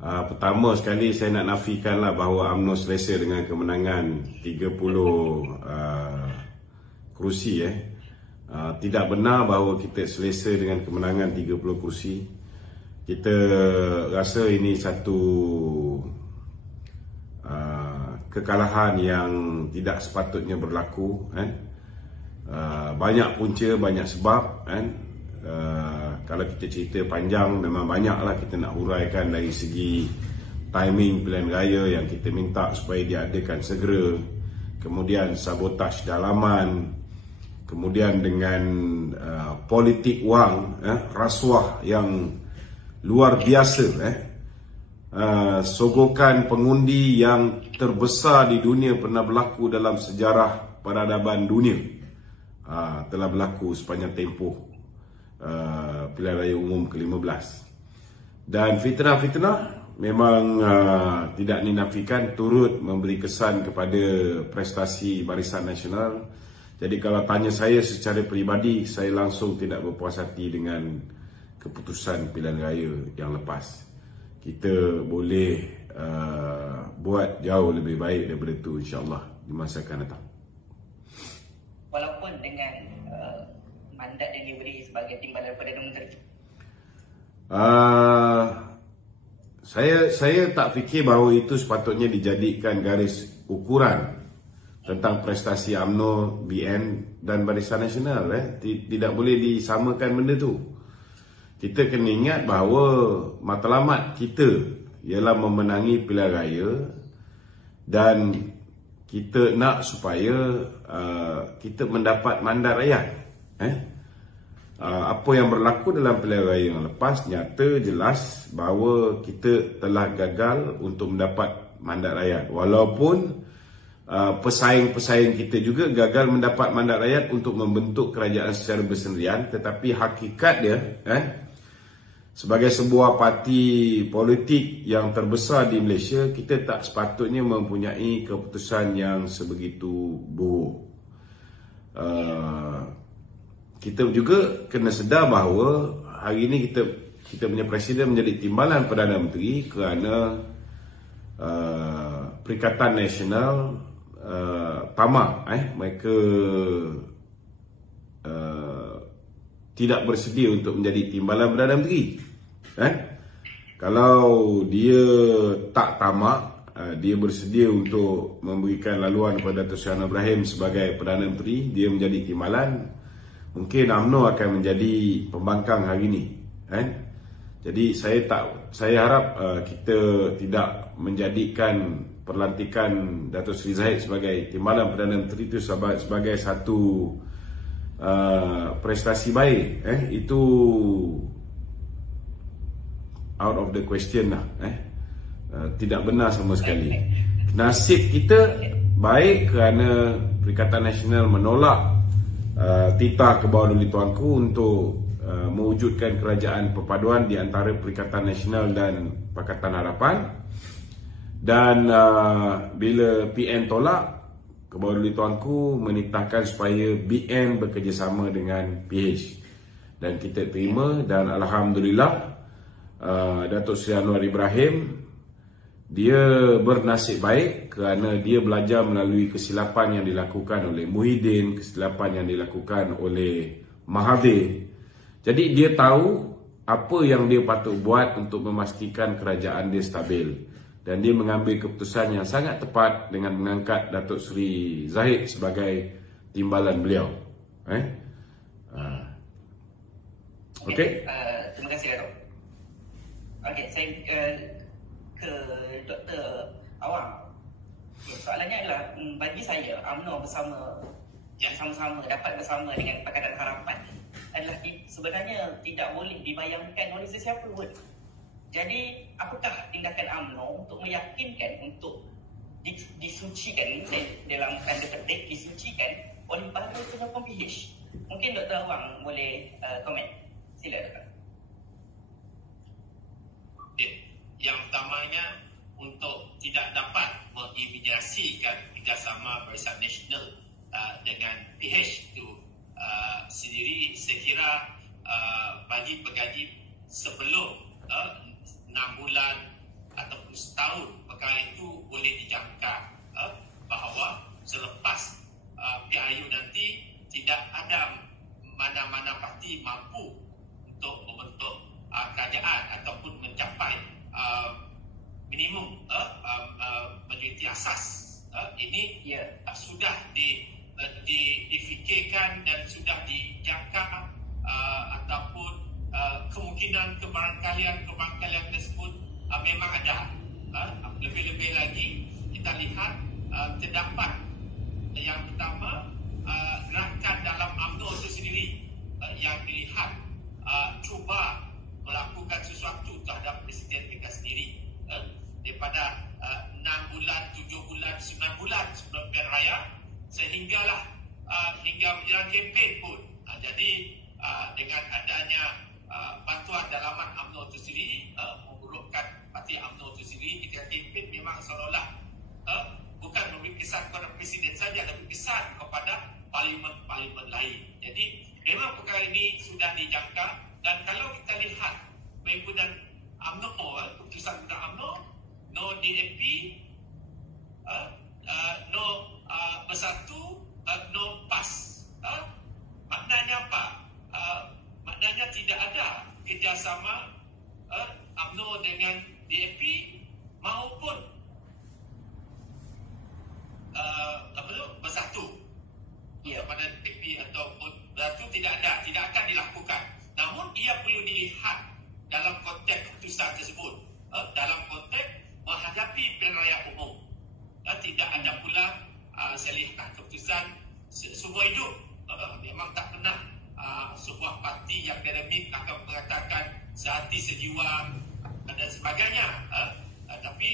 Pertama sekali saya nak nafikanlah bahawa UMNO selesa dengan kemenangan 30 kerusi. Tidak benar bahawa kita selesa dengan kemenangan 30 kerusi. Kita rasa ini satu kekalahan yang tidak sepatutnya berlaku. Banyak punca, banyak sebab. Kalau kita cerita panjang, memang banyaklah kita nak huraikan dari segi timing pilihan raya yang kita minta supaya diadakan segera, kemudian sabotaj dalaman, kemudian dengan politik wang, rasuah yang luar biasa, sogokan pengundi yang terbesar di dunia pernah berlaku dalam sejarah peradaban dunia, telah berlaku sepanjang tempoh pilihan raya umum ke-15. Dan fitnah-fitnah memang tidak dinafikan turut memberi kesan kepada prestasi Barisan Nasional. Jadi kalau tanya saya secara peribadi, saya langsung tidak berpuas hati dengan keputusan pilihan raya yang lepas. Kita boleh buat jauh lebih baik daripada itu, insya-Allah, di masa akan datang. Walaupun dengan mandat yang diberi sebagai timbalan Perdana Menteri, saya tak fikir bahawa itu sepatutnya dijadikan garis ukuran tentang prestasi UMNO, BN dan Barisan Nasional. Tidak boleh disamakan benda tu. Kita kena ingat bahawa matlamat kita ialah memenangi pilihan raya, dan kita nak supaya kita mendapat mandat rakyat. Apa yang berlaku dalam pilihan raya yang lepas nyata jelas bahawa kita telah gagal untuk mendapat mandat rakyat. Walaupun pesaing-pesaing kita juga gagal mendapat mandat rakyat untuk membentuk kerajaan secara bersendirian, tetapi hakikat dia, sebagai sebuah parti politik yang terbesar di Malaysia, kita tak sepatutnya mempunyai keputusan yang sebegitu buruk. Kita juga kena sedar bahawa hari ini kita punya Presiden menjadi timbalan Perdana Menteri kerana Perikatan Nasional tamak. Mereka tidak bersedia untuk menjadi timbalan Perdana Menteri. Kalau dia tak tamak, dia bersedia untuk memberikan laluan kepada Dato' Seri Anwar Ibrahim sebagai Perdana Menteri, dia menjadi timbalan, mungkin UMNO akan menjadi pembangkang hari ini. Jadi saya harap kita tidak menjadikan perlantikan Dato' Seri Zahid sebagai timbalan Perdana Menteri itu sebagai satu prestasi baik. Itu out of the question lah. Tidak benar sama sekali. Nasib kita baik kerana Perikatan Nasional menolak titah ke bawah Duli Tuanku untuk mewujudkan kerajaan perpaduan di antara Perikatan Nasional dan Pakatan Harapan. Dan bila PN tolak, ke bawah Duli Tuanku menitahkan supaya BN bekerjasama dengan PH, dan kita terima. Dan Alhamdulillah, Dato' Seri Anwar Ibrahim, dia bernasib baik kerana dia belajar melalui kesilapan yang dilakukan oleh Muhyiddin, kesilapan yang dilakukan oleh Mahathir. Jadi dia tahu apa yang dia patut buat untuk memastikan kerajaan dia stabil, dan dia mengambil keputusan yang sangat tepat dengan mengangkat Dato' Seri Zahid sebagai timbalan beliau. Okey. Terima kasih, Dato'. Okey, saya ke Dr. Awang. Soalannya adalah, bagi saya UMNO yang sama-sama dapat bersama dengan Pakatan Harapan adalah sebenarnya tidak boleh dibayangkan oleh sesiapa pun. Jadi apakah tindakan UMNO untuk meyakinkan, untuk disucikan, dalam tanda petik disucikan oleh para penyokong PH? Mungkin Dr. Awang boleh komen. Sila, Dr. Yang pertamanya, untuk tidak dapat menginisiasikan kerjasama Barisan Nasional dengan PH itu sendiri, saya kira bagi pengkaji sebelum 6 bulan ataupun setahun perkara itu boleh dijangka bahawa selepas PRU nanti tidak ada mana-mana parti mampu untuk membentuk kerajaan ataupun mencapai minimum majoriti asas. Ini sudah difikirkan dan sudah dijangka, ataupun kemungkinan kebarangkalian tersebut memang ada. Lebih-lebih lagi kita lihat terdapat yang pertama gerakan dalam UMNO itu sendiri yang dilihat cuba melakukan sesuatu terhadap Presiden mereka sendiri daripada 6 bulan, 7 bulan, 9 bulan sebelum pilihan raya sehinggalah hingga menjelang kempen pun. Jadi dengan adanya bantuan dalaman UMNO itu sendiri memburukkan parti UMNO itu sendiri ketika kempen memang seolah-olah bukan memberi kesan kepada Presiden saja, tapi kesan kepada parlimen-parlimen lain. Jadi memang perkara ini sudah dijangka, dan kalau kita lihat perhimpunan UMNO, keputusan UMNO, no DAP, no Bersatu, no PAS. Maknanya apa? Maknanya tidak ada kerjasama UMNO dengan DAP maupun Bersatu. Pada DAP ataupun Bersatu tidak akan dilakukan. Namun ia perlu dilihat dalam konteks keputusan tersebut, dalam konteks menghadapi pilihan raya umum. Tidak ada pula saya lihat keputusan seumur hidup. Memang tak pernah sebuah parti yang dinamik akan mengatakan sehati sejiwa dan sebagainya. Tapi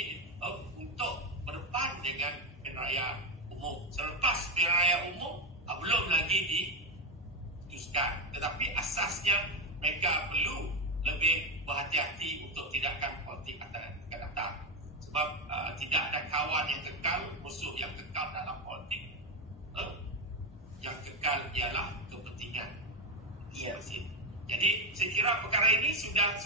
untuk berdepan dengan pilihan raya umum, selepas pilihan raya umum belum lagi diputuskan. Tetapi asasnya mereka perlu lebih berhati-hati untuk tindakan politik akan datang. Sebab tidak ada kawan yang kekal, musuh yang kekal dalam politik. Yang kekal ialah kepentingan. Jadi saya kira perkara ini sudah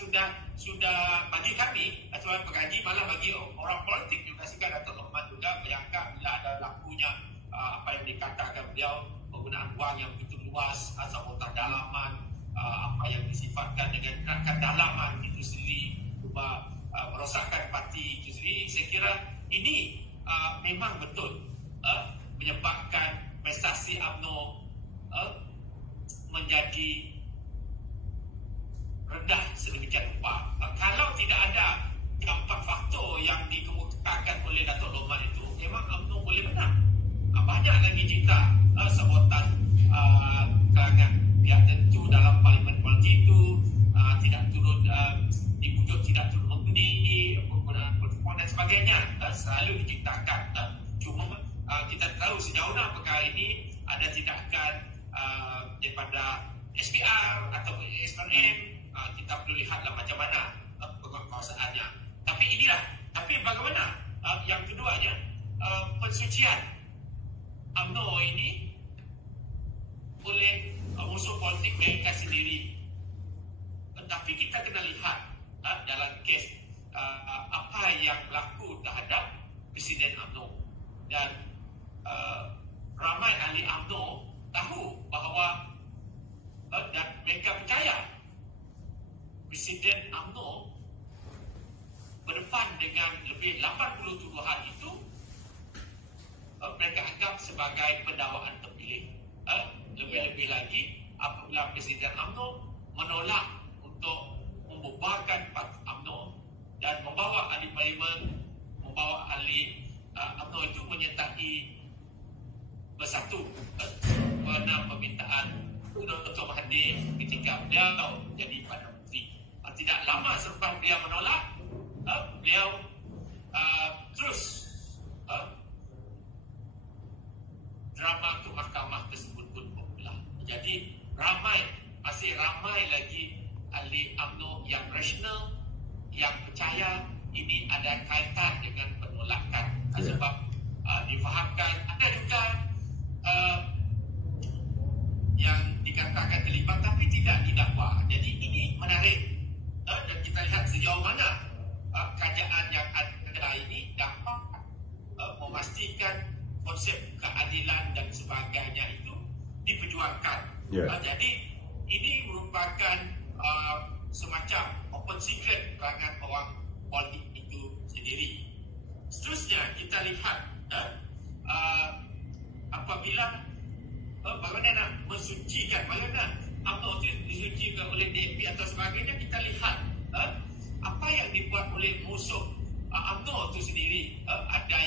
bagi kami, Tuan Pengaji, malah bagi orang politik juga sekarang Dato' Lokman juga menyangka bila ada lakunya apa yang dikatakan beliau, penggunaan wang yang begitu luas, sabotaj dalaman, apa yang disifatkan dengan gerakan dalaman itu sendiri, cuba merosakkan parti itu sendiri. Saya kira ini memang betul menyebabkan prestasi UMNO menjadi rendah sedemikian rupa. Kalau tidak ada empat faktor yang dikemukakan oleh Dato' Lokman itu, memang UMNO boleh menang. Banyak lagi jika sabotaj kalangan pihak tertentu dalam parlimen politik itu tidak turun dibujuk, tidak turun mengundi, penggunaan telefon dan sebagainya selalu diciptakan. Cuma kita tahu sejauh mana perkara ini ada tindakan daripada SPR atau SPRM. Kita perlu lihatlah macam mana penguasaannya. Tapi bagaimana yang keduanya, pensucian UMNO ini oleh musuh politik mereka sendiri. Tetapi kita kena lihat dalam kes apa yang berlaku terhadap Presiden UMNO. Dan ramai ahli UMNO tahu bahawa dan mereka percaya Presiden UMNO berdepan dengan lebih 80 tuduhan itu mereka anggap sebagai pendakwaan terpilih. Lebih-lebih lagi apabila Presiden UMNO menolak untuk membubarkan parti UMNO dan membawa ahli parlimen, membawa ahli UMNO itu menyertai Bersatu pada permintaan Dr. Mahathir ketika beliau jadi Perdana Menteri. Tidak lama selepas beliau menolak, beliau terus drama ke mahkamah tersebut pun popular. Jadi masih ramai lagi ahli UMNO yang rasional, yang percaya ini ada kaitan dengan penolakan. Sebab difahamkan ada juga yang dikatakan terlibat tapi tidak didakwa. Jadi ini menarik dan kita lihat sejauh mana kajian kerajaan yang ada ini dapat memastikan konsep keadilan dan sebagainya itu diperjuangkan. Jadi ini merupakan semacam open secret perangan orang politik itu sendiri. Seterusnya kita lihat apabila bagaimana nak mensucikan, bagaimana UMNO disucikan oleh DAP atau sebagainya, kita lihat apa yang dibuat oleh musuh UMNO itu sendiri. Ada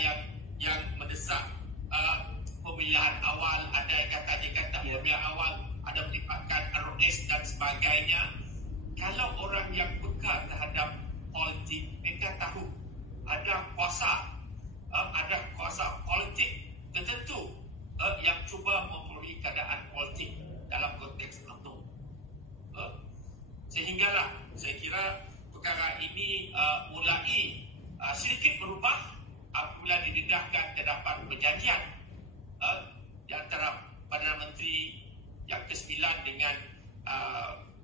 yang mendesak pemilihan awal, ada yang kata pemilihan awal, ada melibatkan ROS dan sebagainya. Kalau orang yang peka terhadap politik, mereka tahu ada kuasa politik tertentu yang cuba mempengaruhi keadaan politik dalam konteks UMNO. Sehinggalah saya kira perkara ini mulai sedikit berubah apabila didedahkan terdapat perjanjian di antara Perdana Menteri yang ke-9 dengan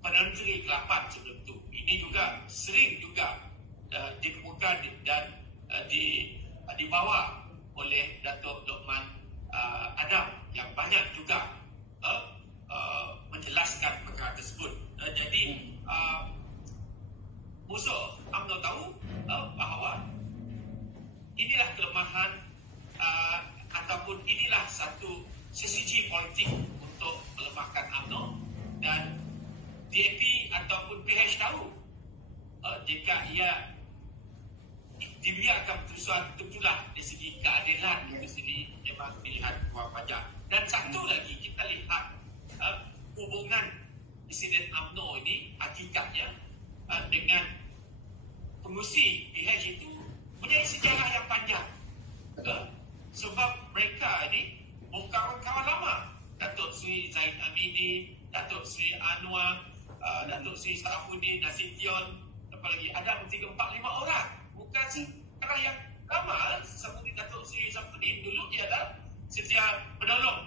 Perdana Menteri ke-8 sebelum itu. Ini juga sering dikemukakan dan dibawa oleh Datuk Lokman Adam yang banyak juga menjelaskan perkara tersebut. Jadi musuh UMNO tahu bahawa inilah kelemahan ataupun inilah satu strategi politik untuk melemahkan UMNO, dan DAP ataupun PH tahu jika ia dibiarkan keputusan tentulah dari segi keadilan itu sendiri memang pilihan wang pajak. Dan satu lagi kita lihat hubungan Presiden UMNO ini hakikatnya dengan pengurusi PH itu punya sejarah yang panjang. Sebab mereka ini kawan-kawan lama. Datuk Seri Zaid Hamidi, Datuk Seri Anwar, Datuk Seri Sarafuddin, Nasution, apalagi ada 3-4-5 orang. Bukan sejarah yang lama. Seperti Datuk Seri Sarafuddin dulu dia adalah setia penolong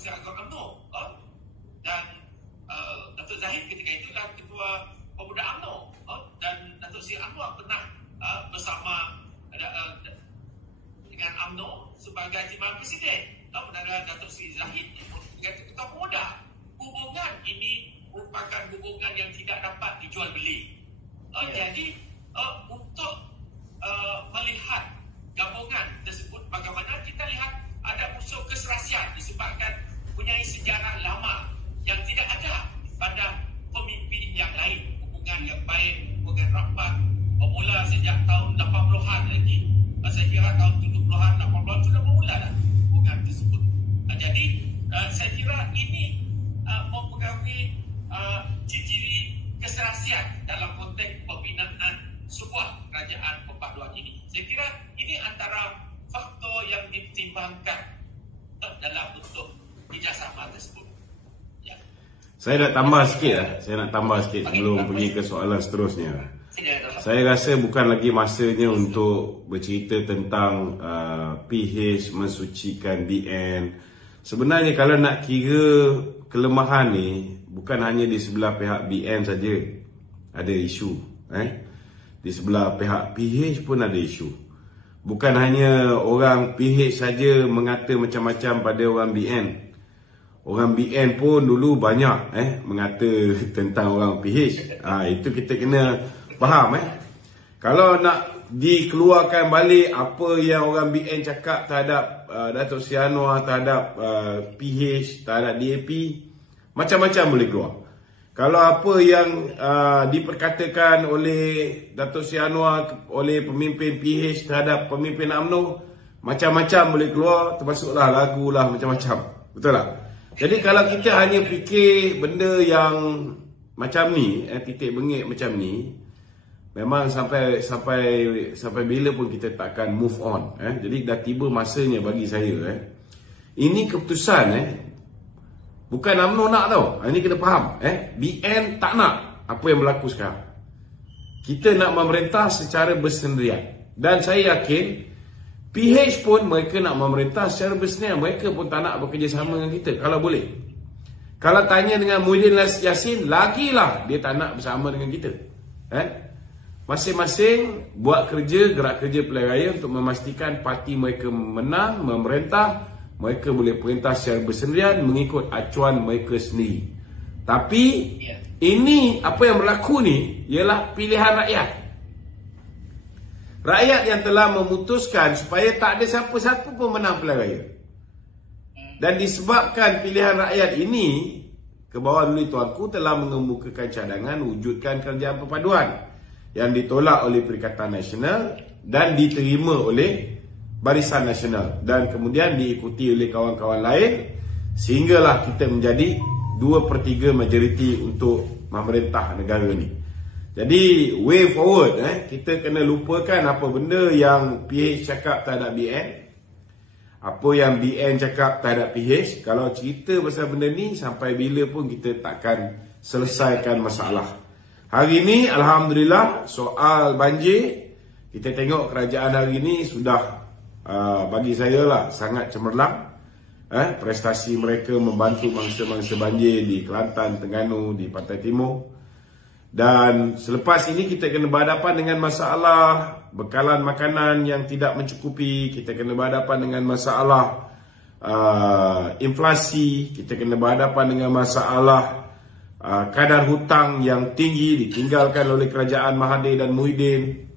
seragam UMNO. Dan Datuk Zahid ketika itu adalah ketua pemuda UMNO. Dan Datuk Seri Anwar pernah bersama dengan UMNO sebagai timbalan presiden. Dan Datuk Seri Zahid sebagai ketua pemuda. Hubungan ini merupakan hubungan yang tidak dapat dijual beli. Jadi untuk melihat gabungan tersebut bagaimana, kita lihat ada unsur keserasian disebabkan punya sejarah lama yang tidak ada pada pemimpin yang lain. Hubungan yang baik, hubungan rapat bermula sejak tahun 80-an lagi. Saya kira tahun 70-an, 80-an sudah bermula dah hubungan tersebut. Jadi saya kira ini mempengaruhi ciri-ciri keserasian dalam konteks pembinaan sebuah kerajaan perpaduan ini. Saya kira ini antara faktor yang dipertimbangkan dalam bentuk kerjasama tersebut. Ya. Saya nak tambah sikit sebelum pergi ke soalan seterusnya. Saya rasa bukan lagi masanya untuk bercerita tentang PH mensucikan BN. Sebenarnya kalau nak kira kelemahan ni, bukan hanya di sebelah pihak BN saja ada isu. Di sebelah pihak PH pun ada isu. Bukan hanya orang PH saja mengata macam-macam pada orang BN. Orang BN pun dulu banyak mengata tentang orang PH. Itu kita kena faham. Kalau nak dikeluarkan balik apa yang orang BN cakap terhadap Datuk Seri Anwar, terhadap PH, terhadap DAP, macam-macam boleh keluar. Kalau apa yang diperkatakan oleh Datuk Seri Anwar, oleh pemimpin PH terhadap pemimpin UMNO, macam-macam boleh keluar, termasuklah lagu lah, macam-macam. Betul tak? Jadi kalau kita hanya fikir benda yang macam ni, titik bengik macam ni, memang sampai bila pun kita takkan move on. Jadi dah tiba masanya bagi saya. Ini keputusan bukan UMNO nak tau. Ini kena faham. BN tak nak apa yang berlaku sekarang. Kita nak memerintah secara bersendirian. Dan saya yakin PH pun mereka nak memerintah secara bersendirian. Mereka pun tak nak bekerjasama dengan kita kalau boleh. Kalau tanya dengan Muhyiddin Yassin, lagilah dia tak nak bersama dengan kita. masing-masing buat kerja, gerak kerja pilihan raya untuk memastikan parti mereka menang, memerintah, mereka boleh perintah secara bersendirian mengikut acuan mereka sendiri. Tapi ini apa yang berlaku ni ialah pilihan rakyat. Rakyat yang telah memutuskan supaya tak ada siapa-siapa pun menang pilihan raya. Dan disebabkan pilihan rakyat ini, ke bawah dulu tuanku telah mengemukakan cadangan wujudkan kerajaan perpaduan yang ditolak oleh Perikatan Nasional dan diterima oleh Barisan Nasional dan kemudian diikuti oleh kawan-kawan lain sehinggalah kita menjadi 2/3 majoriti untuk memerintah negara ni. Jadi way forward, kita kena lupakan apa benda yang PH cakap terhadap BN, apa yang BN cakap terhadap PH. Kalau cerita pasal benda ni sampai bila pun kita takkan selesaikan masalah. Hari ni Alhamdulillah soal banjir, kita tengok kerajaan hari ni sudah bagi saya lah sangat cemerlang. Prestasi mereka membantu mangsa-mangsa banjir di Kelantan, Terengganu, di Pantai Timur. Dan selepas ini kita kena berhadapan dengan masalah bekalan makanan yang tidak mencukupi, kita kena berhadapan dengan masalah inflasi, kita kena berhadapan dengan masalah kadar hutang yang tinggi ditinggalkan oleh kerajaan Mahathir dan Muhyiddin.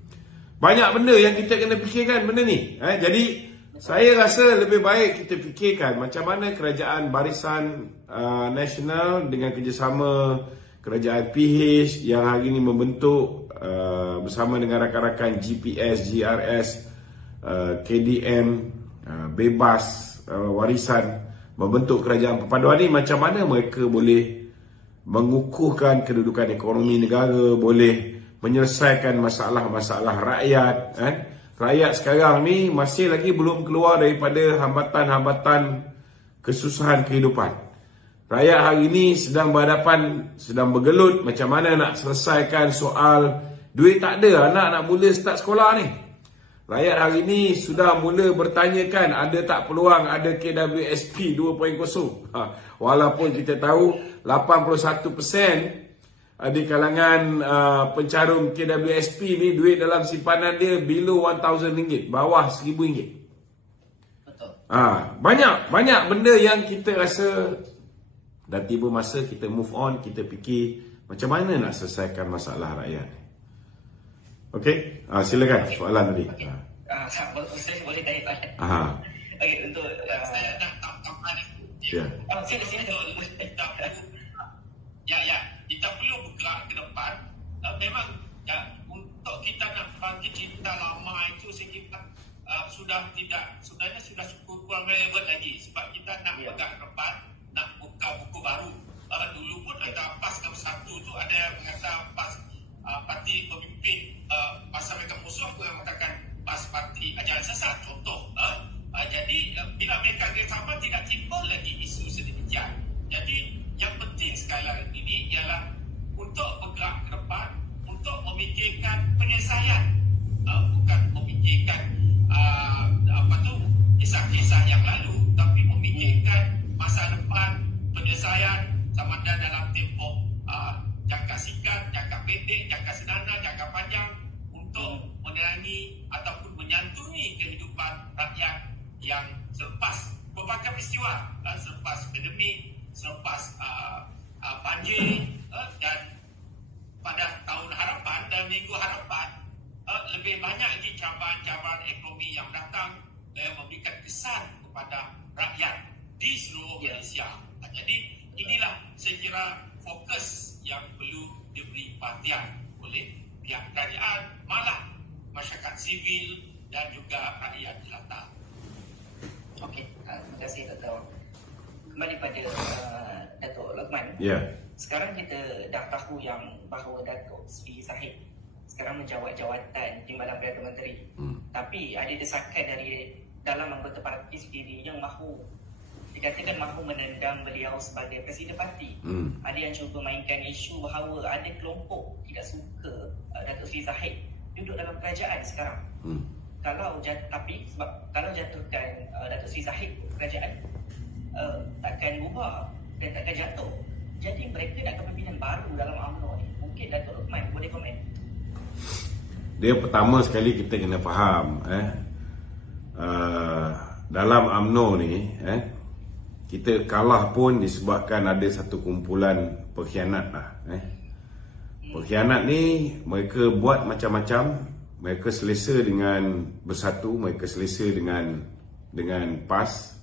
Banyak benda yang kita kena fikirkan benda ni. Jadi saya rasa lebih baik kita fikirkan macam mana kerajaan Barisan Nasional dengan kerjasama kerajaan PH yang hari ini membentuk bersama dengan rakan-rakan GPS, GRS, KDM, Bebas, Warisan membentuk kerajaan perpaduan ni, macam mana mereka boleh mengukuhkan kedudukan ekonomi negara, boleh menyelesaikan masalah-masalah rakyat. Rakyat sekarang ni masih lagi belum keluar daripada hambatan-hambatan kesusahan kehidupan. Rakyat hari ini sedang berhadapan, sedang bergelut macam mana nak selesaikan soal duit tak ada, anak nak mula start sekolah ni. Rakyat hari ini sudah mula bertanyakan ada tak peluang ada KWSP 2.0. Walaupun kita tahu 81% di kalangan pencarum KWSP ni duit dalam simpanan dia below RM1,000, bawah RM1,000. Betul. Banyak benda yang kita rasa dah tiba masa kita move on, kita fikir macam mana nak selesaikan masalah rakyat. Okey, silakan soalan tadi. Okey. Saya boleh tanya soalan. Okey, untuk saya nak tambahkan itu. Ya. Ya, kita perlu bergerak ke depan. Memang untuk kita nak bangkit cinta lama itu saya kira sudah cukup kurang relevan lagi sebab kita nak bergerak ke depan, nak buka buku baru. Dulu pun ada PAS ke satu tu ada yang mengata PAS parti pemimpin masa mereka musuh tu yang mengatakan PAS parti ajaran sesat contoh. Jadi bila mereka bersama tidak timbul lagi isu sedemikian. Jadi yang penting sekali lagi ini ialah untuk bergerak ke depan, untuk memikirkan penyelesaian, bukan memikirkan kisah-kisah yang lalu, tapi memikirkan masa depan, penyelesaian sama ada dalam tempoh jangka singkat, jangka pendek, jangka sederhana, jangka panjang untuk menerangi ataupun menyantuni kehidupan rakyat yang selepas berbagai peristiwa, selepas pandemik, selepas banjir dan pada tahun harapan dan minggu harapan lebih banyak lagi cabaran-cabaran ekonomi yang datang yang memberikan kesan kepada rakyat di seluruh Malaysia. Jadi inilah saya kira fokus yang perlu diberi perhatian oleh pihak kerajaan, malah masyarakat sivil dan juga rakyat jelata. Okey, terima kasih Dato'. Kembali pada Dato' Luqman. Ya. Sekarang kita dah tahu yang bahawa Dato' Sri Zahid sekarang menjawat jawatan Timbalan Perdana Menteri. Tapi ada desakan dari dalam anggota parti sendiri yang dikatakan mahu menendang beliau sebagai presiden parti. Ada yang cuba mainkan isu bahawa ada kelompok tidak suka Dato' Sri Zahid duduk dalam kerajaan sekarang. Kalau jatuhkan Dato' Sri Zahid kerajaan, takkan bubar dan takkan jatuh. Jadi mereka nak kepimpinan baru dalam UMNO ni. Mungkin Dato' Luqman boleh komen. Dia pertama sekali kita kena faham dalam UMNO ni kita kalah pun disebabkan ada satu kumpulan pengkhianat lah. Pengkhianat ni mereka buat macam-macam, mereka selesa dengan Bersatu, mereka selesa dengan PAS.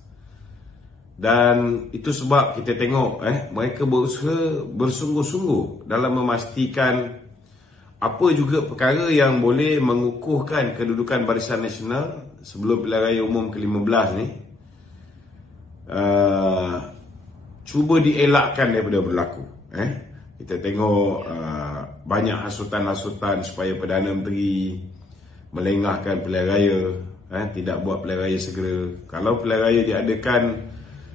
Dan itu sebab kita tengok mereka berusaha bersungguh-sungguh dalam memastikan apa juga perkara yang boleh mengukuhkan kedudukan Barisan Nasional sebelum pilihan raya umum ke-15 ni cuba dielakkan daripada berlaku. Kita tengok banyak hasutan-hasutan supaya Perdana Menteri melengahkan pilihan raya, tidak buat pilihan raya segera. Kalau pilihan raya diadakan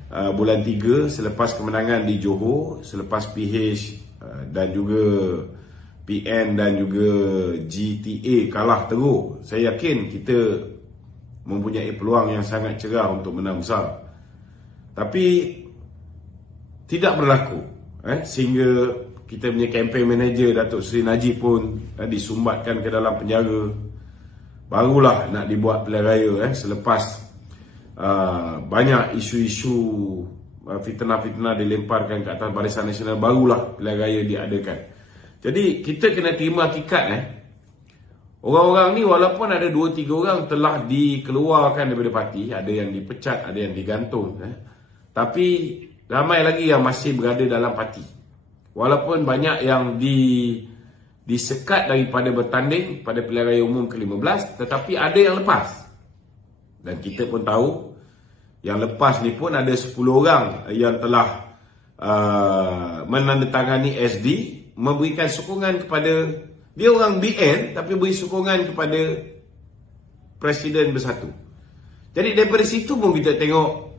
bulan 3 selepas kemenangan di Johor, selepas PH dan juga PN dan juga GTA kalah teruk, saya yakin kita mempunyai peluang yang sangat cerah untuk menang besar. Tapi tidak berlaku sehingga kita punya campaign manager Datuk Seri Najib pun disumbatkan ke dalam penjara. Barulah nak dibuat pilihan raya selepas banyak isu-isu fitnah-fitnah dilemparkan ke atas Barisan Nasional, barulah pilihan raya diadakan. Jadi kita kena terima hakikat orang-orang ni walaupun ada 2-3 orang telah dikeluarkan daripada parti, ada yang dipecat, ada yang digantung, tapi ramai lagi yang masih berada dalam parti. Walaupun banyak yang disekat daripada bertanding pada pilihan raya umum ke-15, tetapi ada yang lepas. Dan kita pun tahu yang lepas ni pun ada 10 orang yang telah menandatangani SD, memberikan sokongan kepada, dia orang BN tapi beri sokongan kepada Presiden Bersatu. Jadi daripada situ pun kita tengok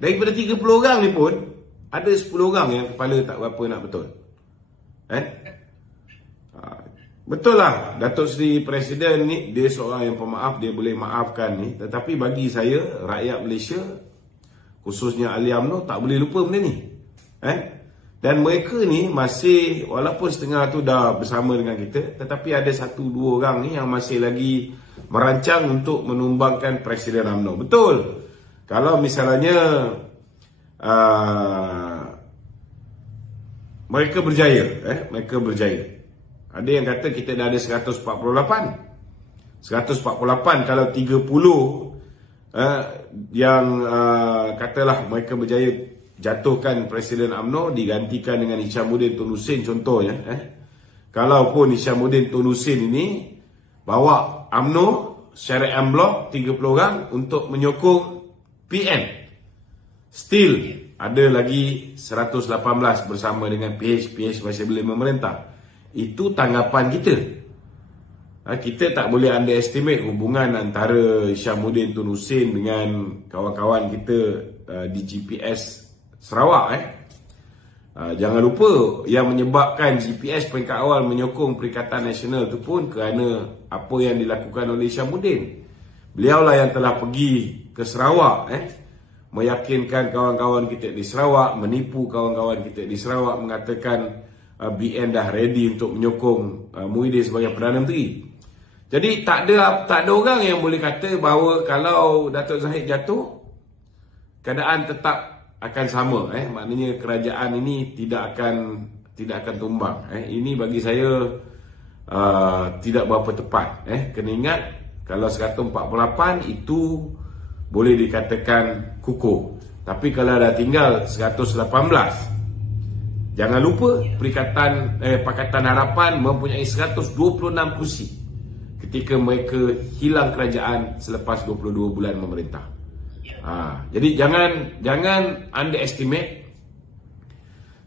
daripada 30 orang ni pun ada 10 orang yang kepala tak berapa nak betul. Betul lah Datuk Seri Presiden ni dia seorang yang pemaaf, dia boleh maafkan ni, tetapi bagi saya rakyat Malaysia khususnya ahli UMNO tak boleh lupa benda ni. Dan mereka ni masih, walaupun setengah tu dah bersama dengan kita, tetapi ada 1-2 orang ni yang masih lagi merancang untuk menumbangkan Presiden UMNO. Betul. Kalau misalnya mereka berjaya, mereka berjaya. Ada yang kata kita dah ada 148. 148 kalau 30 yang katalah mereka berjaya jatuhkan Presiden UMNO digantikan dengan Hishamuddin Tun Hussein contohnya. Kalaupun Hishamuddin Tun Hussein ini bawa UMNO secara en blok 30 orang untuk menyokong PN, still ada lagi 118 bersama dengan PH masih boleh memerintah. Itu tanggapan kita. Kita tak boleh underestimate hubungan antara Hishamuddin Tun Hussein dengan kawan-kawan kita di GPS Sarawak. Jangan lupa yang menyebabkan GPS peringkat awal menyokong Perikatan Nasional itu pun kerana apa yang dilakukan oleh Hishamuddin. Beliaulah yang telah pergi ke Sarawak, meyakinkan kawan-kawan kita di Sarawak, menipu kawan-kawan kita di Sarawak, mengatakan BN dah ready untuk menyokong Muhyiddin sebagai Perdana Menteri. Jadi tak ada orang yang boleh kata bahawa kalau Datuk Zahid jatuh, keadaan tetap akan sama. Maknanya kerajaan ini tidak akan tumbang. Ini bagi saya tidak berapa tepat. Kena ingat kalau 148 itu boleh dikatakan kukuh. Tapi kalau dah tinggal 118, jangan lupa Pakatan Harapan mempunyai 126 kursi ketika mereka hilang kerajaan selepas 22 bulan memerintah. Jadi jangan underestimate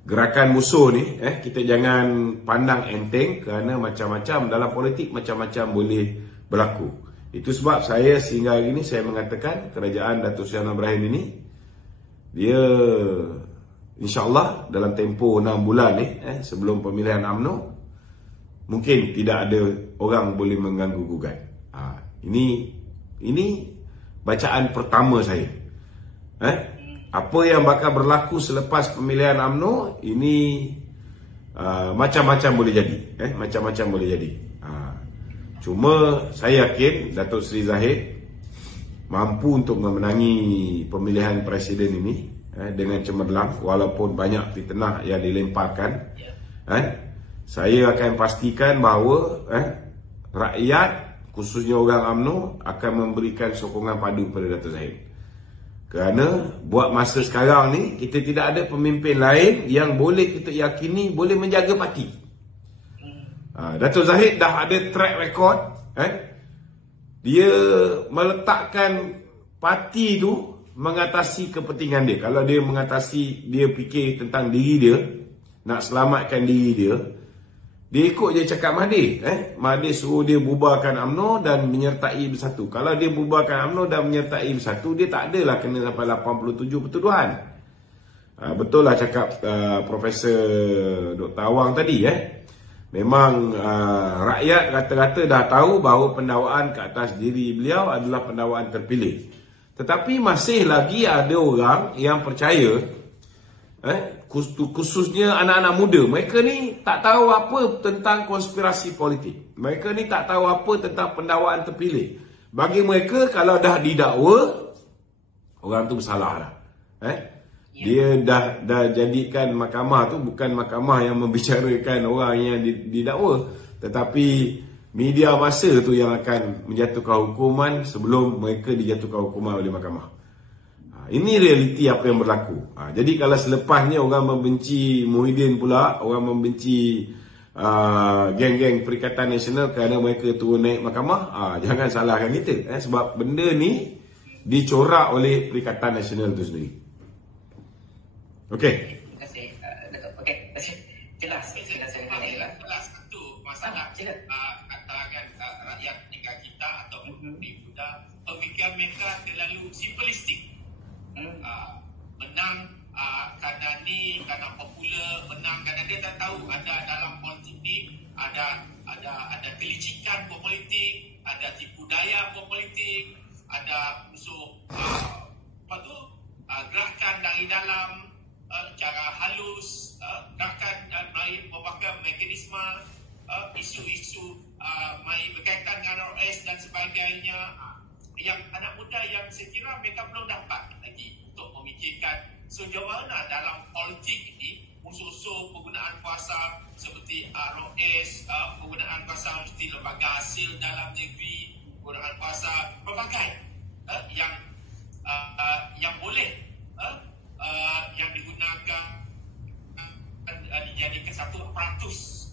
gerakan musuh ni. Kita jangan pandang enteng kerana macam-macam dalam politik, macam-macam boleh berlaku. Itu sebab saya sehingga hari ini saya mengatakan kerajaan Datuk Seri Anwar Ibrahim ini, dia InsyaAllah dalam tempoh 6 bulan ni sebelum pemilihan UMNO, mungkin tidak ada orang boleh mengganggu gugat. Ini bacaan pertama saya. Apa yang bakal berlaku selepas pemilihan UMNO ini macam-macam boleh jadi. Macam-macam boleh jadi. Cuma saya yakin Datuk Seri Zahid mampu untuk memenangi pemilihan presiden ini dengan cemerlang, walaupun banyak fitnah yang dilemparkan. Saya akan pastikan bahawa rakyat, khususnya orang UMNO, akan memberikan sokongan padu kepada Datuk Zahid. Kerana buat masa sekarang ni, kita tidak ada pemimpin lain yang boleh kita yakini boleh menjaga parti. Datuk Zahid dah ada track record. Dia meletakkan parti tu mengatasi kepentingan dia. Kalau dia mengatasi, dia fikir tentang diri dia, nak selamatkan diri dia, dia ikut je cakap Mahathir. Mahathir suruh dia bubarkan UMNO dan menyertai Bersatu. Kalau dia bubarkan UMNO dan menyertai Bersatu, dia tak adalah kena sampai 87 pertuduhan. Betul lah cakap Profesor Dr. Awang tadi. Memang rakyat rata-rata dah tahu bahawa pendakwaan ke atas diri beliau adalah pendakwaan terpilih. Tetapi masih lagi ada orang yang percaya, khususnya anak-anak muda. Mereka ni tak tahu apa tentang konspirasi politik. Mereka ni tak tahu apa tentang pendakwaan terpilih. Bagi mereka, kalau dah didakwa, orang tu bersalah dah. Dia dah jadikan mahkamah tu bukan mahkamah yang membicarakan orang yang didakwa, tetapi media masa tu yang akan menjatuhkan hukuman sebelum mereka dijatuhkan hukuman oleh mahkamah. Ini realiti apa yang berlaku. Jadi kalau selepasnya orang membenci Muhyiddin pula, orang membenci geng-geng Perikatan Nasional kerana mereka turun naik mahkamah, jangan salahkan kita. Sebab benda ni dicorak oleh Perikatan Nasional itu sendiri. Okey. Terima kasih. Okey, terima kasih. Jelas. Jelas satu masalah kalangan rakyat negara kita ataupun muda, pemikiran mereka terlalu simplistik. Menang kerana ni, kerana popular, menang kerana dia tak tahu ada dalam politik ni ada kelicikan politik, ada tipu daya politik, ada unsur gerakan dari dalam, cara halus, gerakan memakai mekanisme, isu-isu berkaitan dengan RS dan sebagainya. Yang anak muda yang saya kira mereka belum dapat lagi untuk memikirkan sejauh mana dalam politik ini unsur-unsur penggunaan kuasa seperti ROS, penggunaan kuasa mesti lembaga hasil dalam negeri, penggunaan kuasa pelbagai yang boleh yang digunakan dijadikan satu aparatus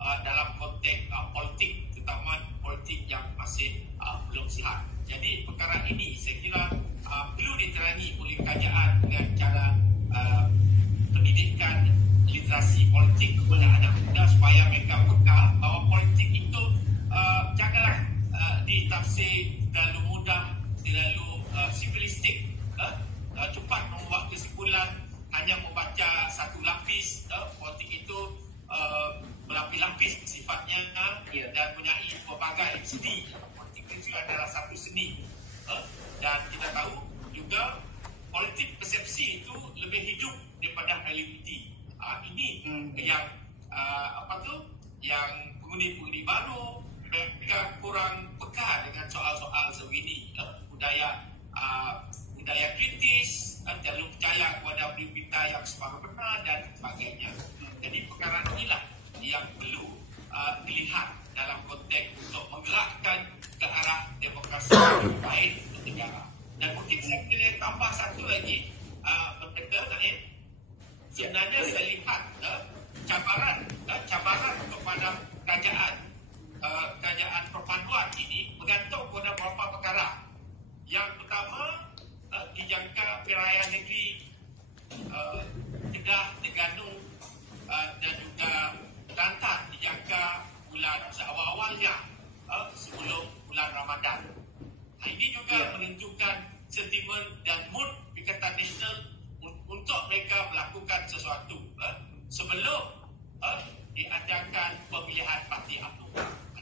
dalam konteks politik, terutama politik yang masih belum sihat. Jadi perkara ini saya kira perlu diterangi oleh kerajaan dengan cara pendidikan literasi politik kepada anak muda supaya mereka peka bahawa politik itu janganlah ditafsir terlalu mudah, terlalu simplistik, cepat membuat kesimpulan, hanya membaca satu lapis. Politik itu berlapis-lapis sifatnya dan mempunyai pelbagai seni. Politik itu adalah satu seni, dan kita tahu juga politik persepsi itu lebih hidup daripada realiti. Ini yang yang pengundi-pengundi baru mereka kurang peka dengan soal-soal sebegini. Budaya kritis, terlalu percaya kepada berita yang separuh benar dan sebagainya. Jadi perkara inilah yang perlu dilihat dalam konteks untuk menggerakkan ke arah demokrasi yang baik untuk negara. Dan mungkin saya boleh tambah satu lagi, Naim. Sebenarnya saya lihat cabaran kepada kerajaan perpaduan ini bergantung pada beberapa perkara. Yang pertama, dijangka pilihan negeri Kedah, Terengganu dan juga Kelantan dijangka bulan awal-awalnya sebelum bulan Ramadan. Ini juga menunjukkan sentimen dan mood Perikatan Nasional untuk mereka melakukan sesuatu sebelum diadakan pemilihan parti UMNO.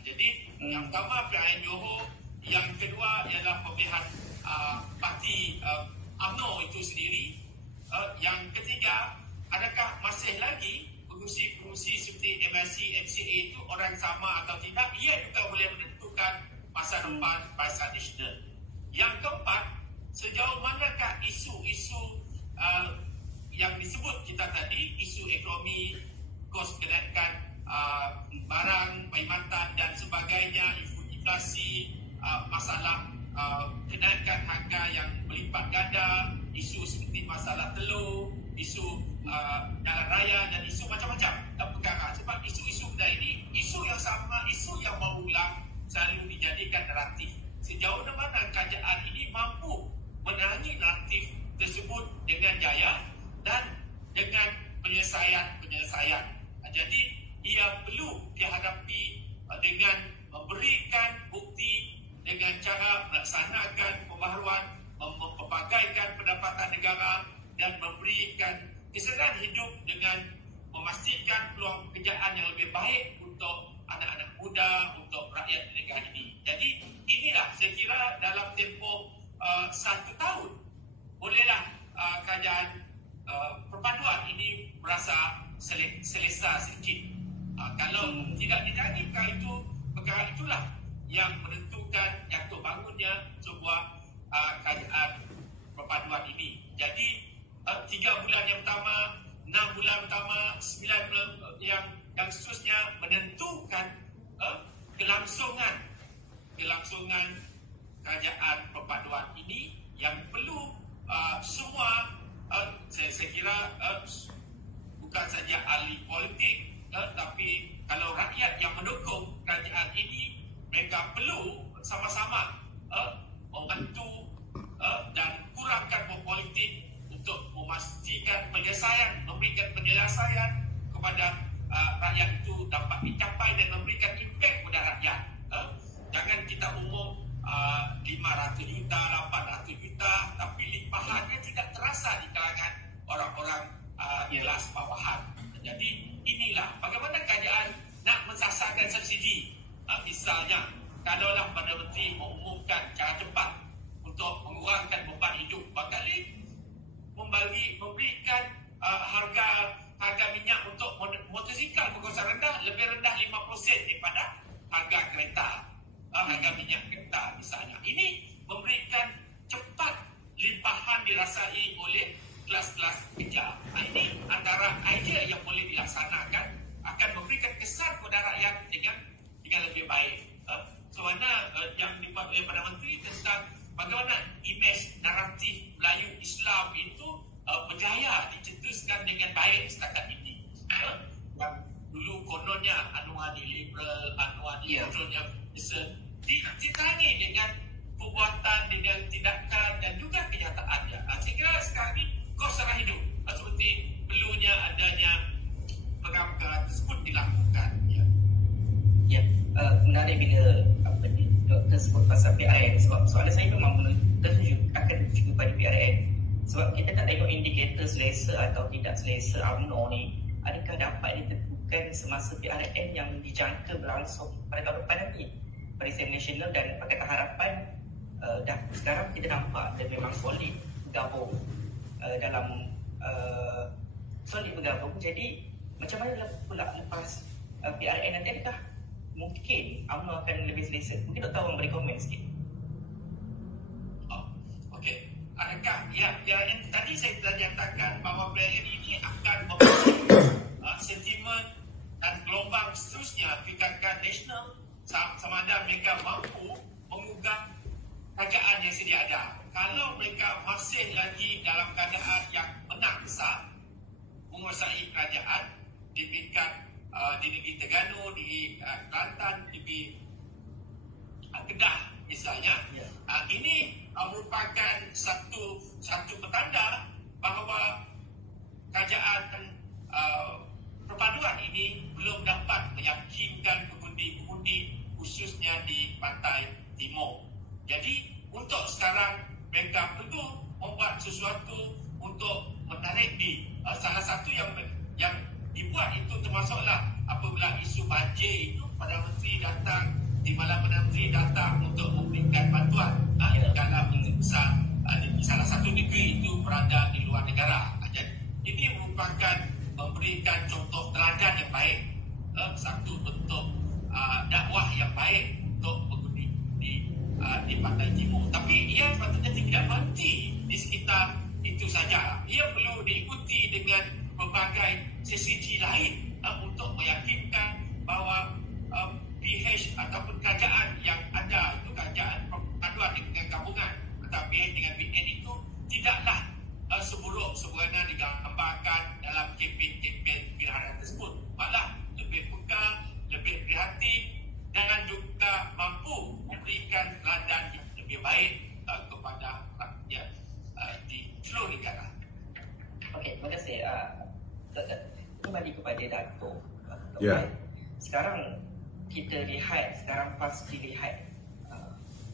Jadi yang pertama pilihan Johor, yang kedua ialah pemilihan parti UMNO itu sendiri. Yang ketiga, adakah masih lagi pengurusi seperti MLC, MCA itu orang sama atau tidak? Ia juga boleh menentukan menentukan masa depan barisan nasional. Yang keempat, sejauh manakah isu-isu yang disebut kita tadi, isu ekonomi, kos kenaikan barang, perkhidmatan dan sebagainya, inflasi, masalah kenaikan harga yang berlipat ganda, isu seperti masalah telur, isu jalan raya dan isu macam-macam perkara. Sebab isu-isu benda ini, isu yang sama, isu yang berulang selalu dijadikan naratif. Sejauh mana kerajaan ini mampu menahangi naratif tersebut dengan jaya dan dengan penyelesaian. Jadi ia perlu dihadapi dengan memberikan bukti dengan cara melaksanakan pembaharuan, mempelbagaikan pendapatan negara dan memberikan kesedaran hidup dengan memastikan peluang pekerjaan yang lebih baik untuk anak-anak muda, untuk rakyat negara ini. Jadi inilah saya kira dalam tempoh 1 tahun bolehlah kerajaan perpaduan ini merasa selesa sedikit. Kalau tidak dijalani perkara itulah yang menentukan jatuh bangunnya sebuah kerajaan perpaduan ini. Jadi 3 bulan yang pertama, 6 bulan pertama, 9 bulan yang seterusnya menentukan kelangsungan kerajaan perpaduan ini yang perlu semua saya kira bukan saja ahli politik, tapi kalau rakyat yang mendukung kerajaan ini, mereka perlu sama-sama membantu dan kurangkan politik untuk memastikan memberikan penyelesaian kepada rakyat itu dapat dicapai dan memberikan impact kepada rakyat. Jangan kita umum 500 juta, 800 juta, tapi limpahannya tidak terasa di kalangan orang-orang kelas bawahan. Jadi inilah bagaimana kerajaan nak mensasarkan subsidi. Misalnya, kalaulah Perdana Menteri mengumumkan cara cepat untuk mengurangkan beban hidup, bakal memberikan harga minyak untuk motosikal berkuasa rendah lebih rendah 5% daripada harga kereta, harga minyak kereta misalnya. Ini memberikan cepat limpahan dirasai oleh kelas-kelas kerja. Ini antara idea yang boleh dilaksanakan, akan memberikan kesan kepada rakyat dengan lebih baik. Mana yang dibuat oleh Perdana Menteri tentang bagaimana imej naratif Melayu Islam itu berjaya dicetuskan dengan baik setakat ini. Yang dulu kononnya anuani liberal, anuani yang ditangi dengan perbuatan, dengan tindakan dan juga kenyataannya. Saya kira sekarang ini kos sara hidup seperti perlunya adanya perkara tersebut dilakukan. Menarik bila doktor sebut pasal PRN, sebab soalan saya memang akan juga pada PRN. Sebab kita tak tengok indikator selesa atau tidak selesa UMNO ni, adakah dapat ditentukan semasa PRN yang dijangka berlangsung pada tahun depan nanti, Barisan Nasional dan Pakatan Harapan dah sekarang kita nampak dia memang solid bergabung dalam solid bergabung. Jadi macam mana pula lepas PRN nanti, adakah mungkin UMNO akan lebih selesa? Mungkin Dr. Awang beri komen sikit. Okey. Adakah yang tadi saya telah nyatakan bahawa PRN ini akan membangun sentimen dan gelombang seterusnya Perikatan Nasional sama ada mereka mampu mengubah kerajaan yang sedia ada. Kalau mereka masih lagi dalam keadaan yang menang besar, menguasai kerajaan di peringkat di negeri Terengganu, di Kelantan, di Kedah misalnya, ini merupakan satu petanda bahawa kerajaan perpaduan ini belum dapat meyakinkan pengundi-pengundi khususnya di pantai timur. Jadi untuk sekarang mereka perlu membuat sesuatu untuk menarik di salah satu yang dibuat itu termasuklah apabila isu banjir itu Perdana Menteri datang, di malam Perdana Menteri datang untuk memberikan bantuan dalam besar di salah satu negeri itu berada di luar negara. Jadi ini merupakan memberikan contoh teladan yang baik, satu bentuk dakwah yang baik untuk di Pantai Timur. Tapi ia sepatutnya tidak berhenti di sekitar itu saja. Ia perlu diikuti dengan berbagai strategi lain untuk meyakinkan bahawa PH ataupun kerajaan yang ada itu kerajaan perpaduan dengan gabungan, tetapi dengan BN itu tidaklah seburuk sebenarnya digambarkan dalam kempen-kempen pilihan tersebut. Malah lebih peka, lebih prihatin dan juga mampu memberikan teladan yang lebih baik kepada rakyat di seluruh negara. Okey, terima kasih. Kembali kepada Dato'. Ya. Sekarang kita lihat, sekarang PAS dilihat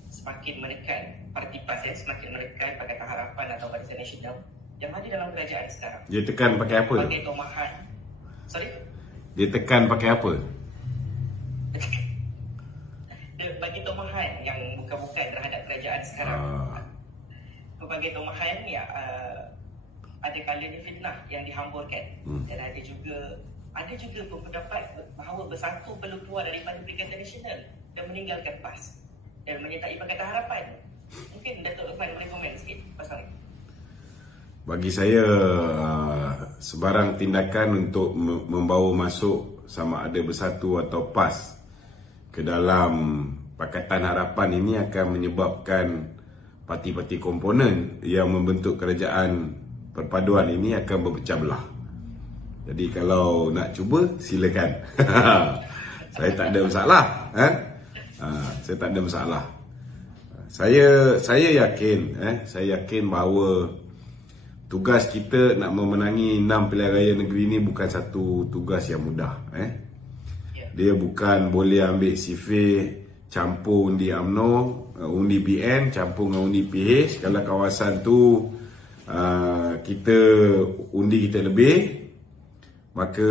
semakin menekan parti PAS semakin menekan Pakatan Harapan atau Barisan Nasional yang ada dalam kerajaan sekarang. Dia tekan pakai apa? Sebagai tomahan. Sorry? Dia tekan pakai apa? Bagi tomahan yang bukan-bukan terhadap kerajaan sekarang. Sebagai tomahan ya, ada kalanya fitnah yang dihamburkan. Dan ada juga pendapat bahawa Bersatu perlu keluar daripada Perikatan Nasional dan meninggalkan PAS dan menyertai Pakatan Harapan. Mungkin Dato' Lukman boleh komen sikit pasal ini. Bagi saya, sebarang tindakan untuk membawa masuk sama ada Bersatu atau PAS ke dalam Pakatan Harapan ini akan menyebabkan parti-parti komponen yang membentuk kerajaan perpaduan ini akan berpecah belah. Jadi kalau nak cuba, silakan. Saya tak ada masalah. Saya tak ada masalah. Saya yakin bahawa tugas kita nak memenangi 6 pilihan raya negeri ini bukan satu tugas yang mudah. Dia bukan boleh ambil sifir campur undi UMNO, undi BN, campur dengan undi PH. Kalau kawasan tu kita undi kita lebih, maka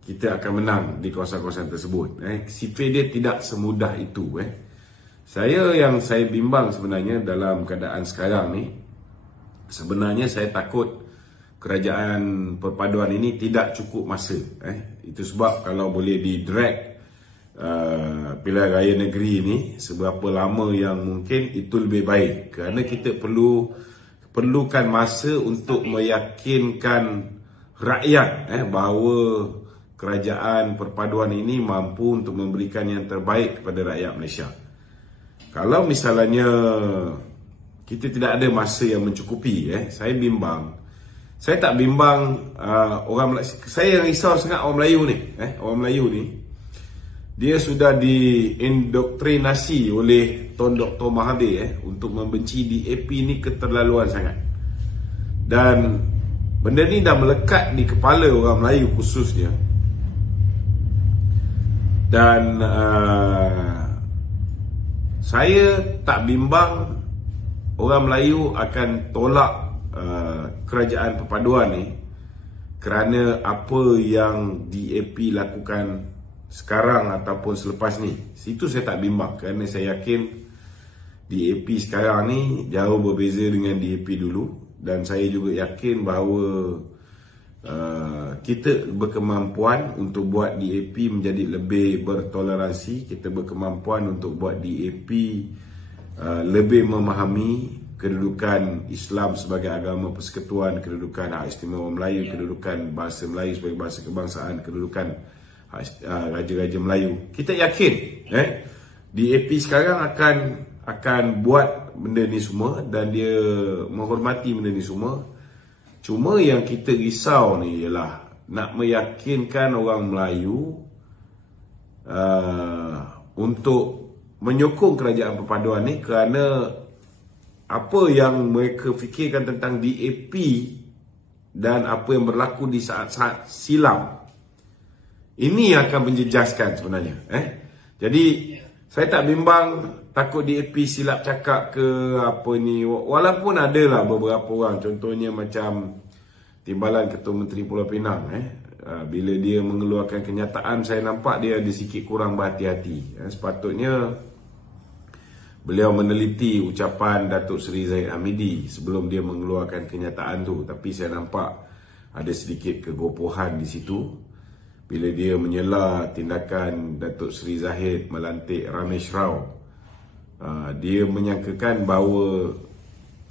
kita akan menang di kawasan-kawasan tersebut. Sifir dia tidak semudah itu. Saya bimbang sebenarnya dalam keadaan sekarang ni, sebenarnya saya takut kerajaan perpaduan ini tidak cukup masa. Itu sebab kalau boleh di-drag pilihan raya negeri ini seberapa lama yang mungkin, itu lebih baik. Kerana kita perlukan masa untuk meyakinkan rakyat bahawa kerajaan perpaduan ini mampu untuk memberikan yang terbaik kepada rakyat Malaysia. Kalau misalnya kita tidak ada masa yang mencukupi, saya bimbang. Saya tak bimbang orang Melayu. Saya risau sangat orang Melayu ni. Orang Melayu ni, dia sudah diindoktrinasi oleh Tuan Dr. Mahathir untuk membenci DAP ni keterlaluan sangat. Dan benda ni dah melekat di kepala orang Melayu khususnya. Dan saya tak bimbang orang Melayu akan tolak kerajaan perpaduan ni kerana apa yang DAP lakukan sekarang ataupun selepas ni. Situ saya tak bimbang, kerana saya yakin DAP sekarang ni jauh berbeza dengan DAP dulu. Dan saya juga yakin bahawa kita berkemampuan untuk buat DAP menjadi lebih bertoleransi. Kita berkemampuan untuk buat DAP lebih memahami kedudukan Islam sebagai agama persekutuan, kedudukan hak istimewa Melayu, kedudukan bahasa Melayu sebagai bahasa kebangsaan, kedudukan raja-raja Melayu. Kita yakin DAP sekarang akan buat benda ni semua dan dia menghormati benda ni semua. Cuma yang kita risau ni ialah nak meyakinkan orang Melayu untuk menyokong kerajaan perpaduan ni, kerana apa yang mereka fikirkan tentang DAP dan apa yang berlaku di saat-saat silam ini akan menjejaskan sebenarnya. Jadi saya tak bimbang, takut DAP silap cakap ke apa ni. Walaupun adalah beberapa orang, contohnya macam Timbalan Ketua Menteri Pulau Pinang, bila dia mengeluarkan kenyataan, saya nampak dia ada sikit kurang berhati-hati. Sepatutnya beliau meneliti ucapan Datuk Seri Zahid Hamidi sebelum dia mengeluarkan kenyataan tu. Tapi saya nampak ada sedikit kegopohan di situ bila dia menyela tindakan Datuk Seri Zahid melantik Ramesh Rao Dia menyangkakan bahawa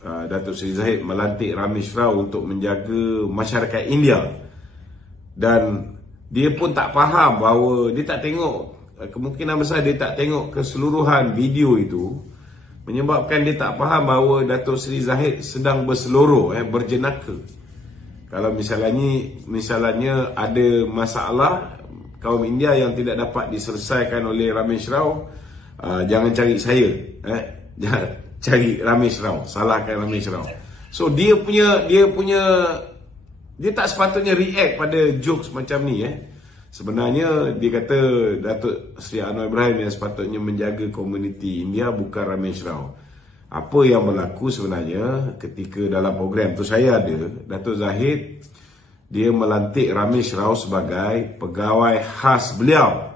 Datuk Seri Zahid melantik Ramesh Rao untuk menjaga masyarakat India, dan dia pun tak faham bahawa dia tak tengok, kemungkinan besar dia tak tengok keseluruhan video itu, menyebabkan dia tak faham bahawa Datuk Seri Zahid sedang berseloroh, berjenaka. Kalau misalnya ada masalah kaum India yang tidak dapat diselesaikan oleh Ramesh Rao, jangan cari saya, jangan cari Ramesh Rao, salahkan Ramesh Rao. So dia tak sepatutnya react pada jokes macam ni. Sebenarnya dia kata Datuk Seri Anwar Ibrahim yang sepatutnya menjaga komuniti India, bukan Ramesh Rao. Apa yang berlaku sebenarnya ketika dalam program tu saya ada, Datuk Zahid dia melantik Ramesh Rao sebagai pegawai khas beliau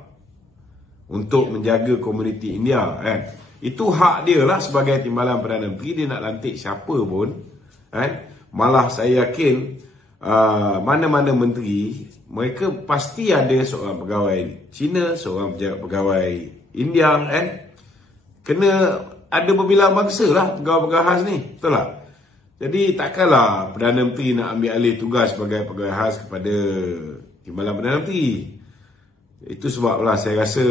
untuk menjaga komuniti India, Itu hak dia lah sebagai Timbalan Perdana Menteri, dia nak lantik siapa pun, Malah saya yakin mana-mana menteri, mereka pasti ada seorang pegawai Cina, seorang pegawai India, kena ada berbilang bangsa lah pegawai-pegawai khas ni, betul tak? Jadi takkanlah Perdana Menteri nak ambil alih tugas sebagai pegawai khas kepada Timbalan Perdana Menteri. Itu sebablah saya rasa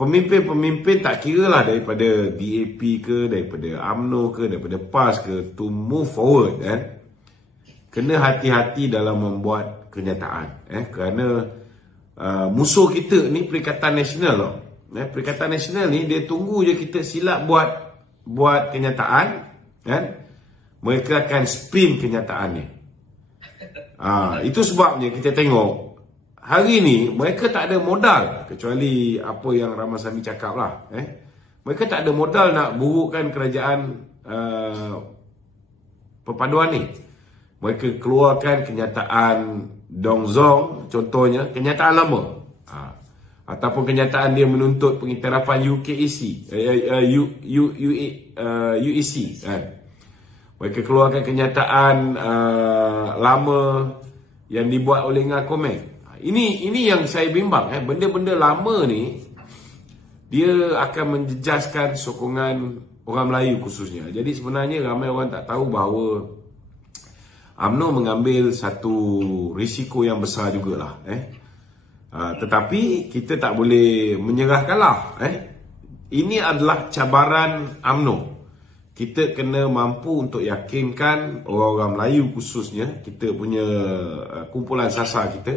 pemimpin-pemimpin tak kira lah daripada DAP ke, daripada UMNO ke, daripada PAS ke, to move forward, kena hati-hati dalam membuat kenyataan, kerana musuh kita ni Perikatan Nasional tau. Perikatan Nasional ni dia tunggu je kita silap buat kenyataan, mereka akan spin kenyataan ni. Itu sebabnya kita tengok hari ni mereka tak ada modal, kecuali apa yang Ramasamy cakap lah, mereka tak ada modal nak burukkan kerajaan perpaduan ni. Mereka keluarkan kenyataan Dong Zong, contohnya kenyataan lama, ataupun kenyataan dia menuntut pengiktirafan UKEC, UEC, mereka keluarkan kenyataan lama yang dibuat oleh Ngah Komen. Ini yang saya bimbang, benda-benda lama ni dia akan menjejaskan sokongan orang Melayu khususnya. Jadi sebenarnya ramai orang tak tahu bahawa UMNO mengambil satu risiko yang besar jugalah, tetapi kita tak boleh menyerah kalah. Ini adalah cabaran UMNO. Kita kena mampu untuk yakinkan orang-orang Melayu khususnya, kita punya kumpulan sasar kita,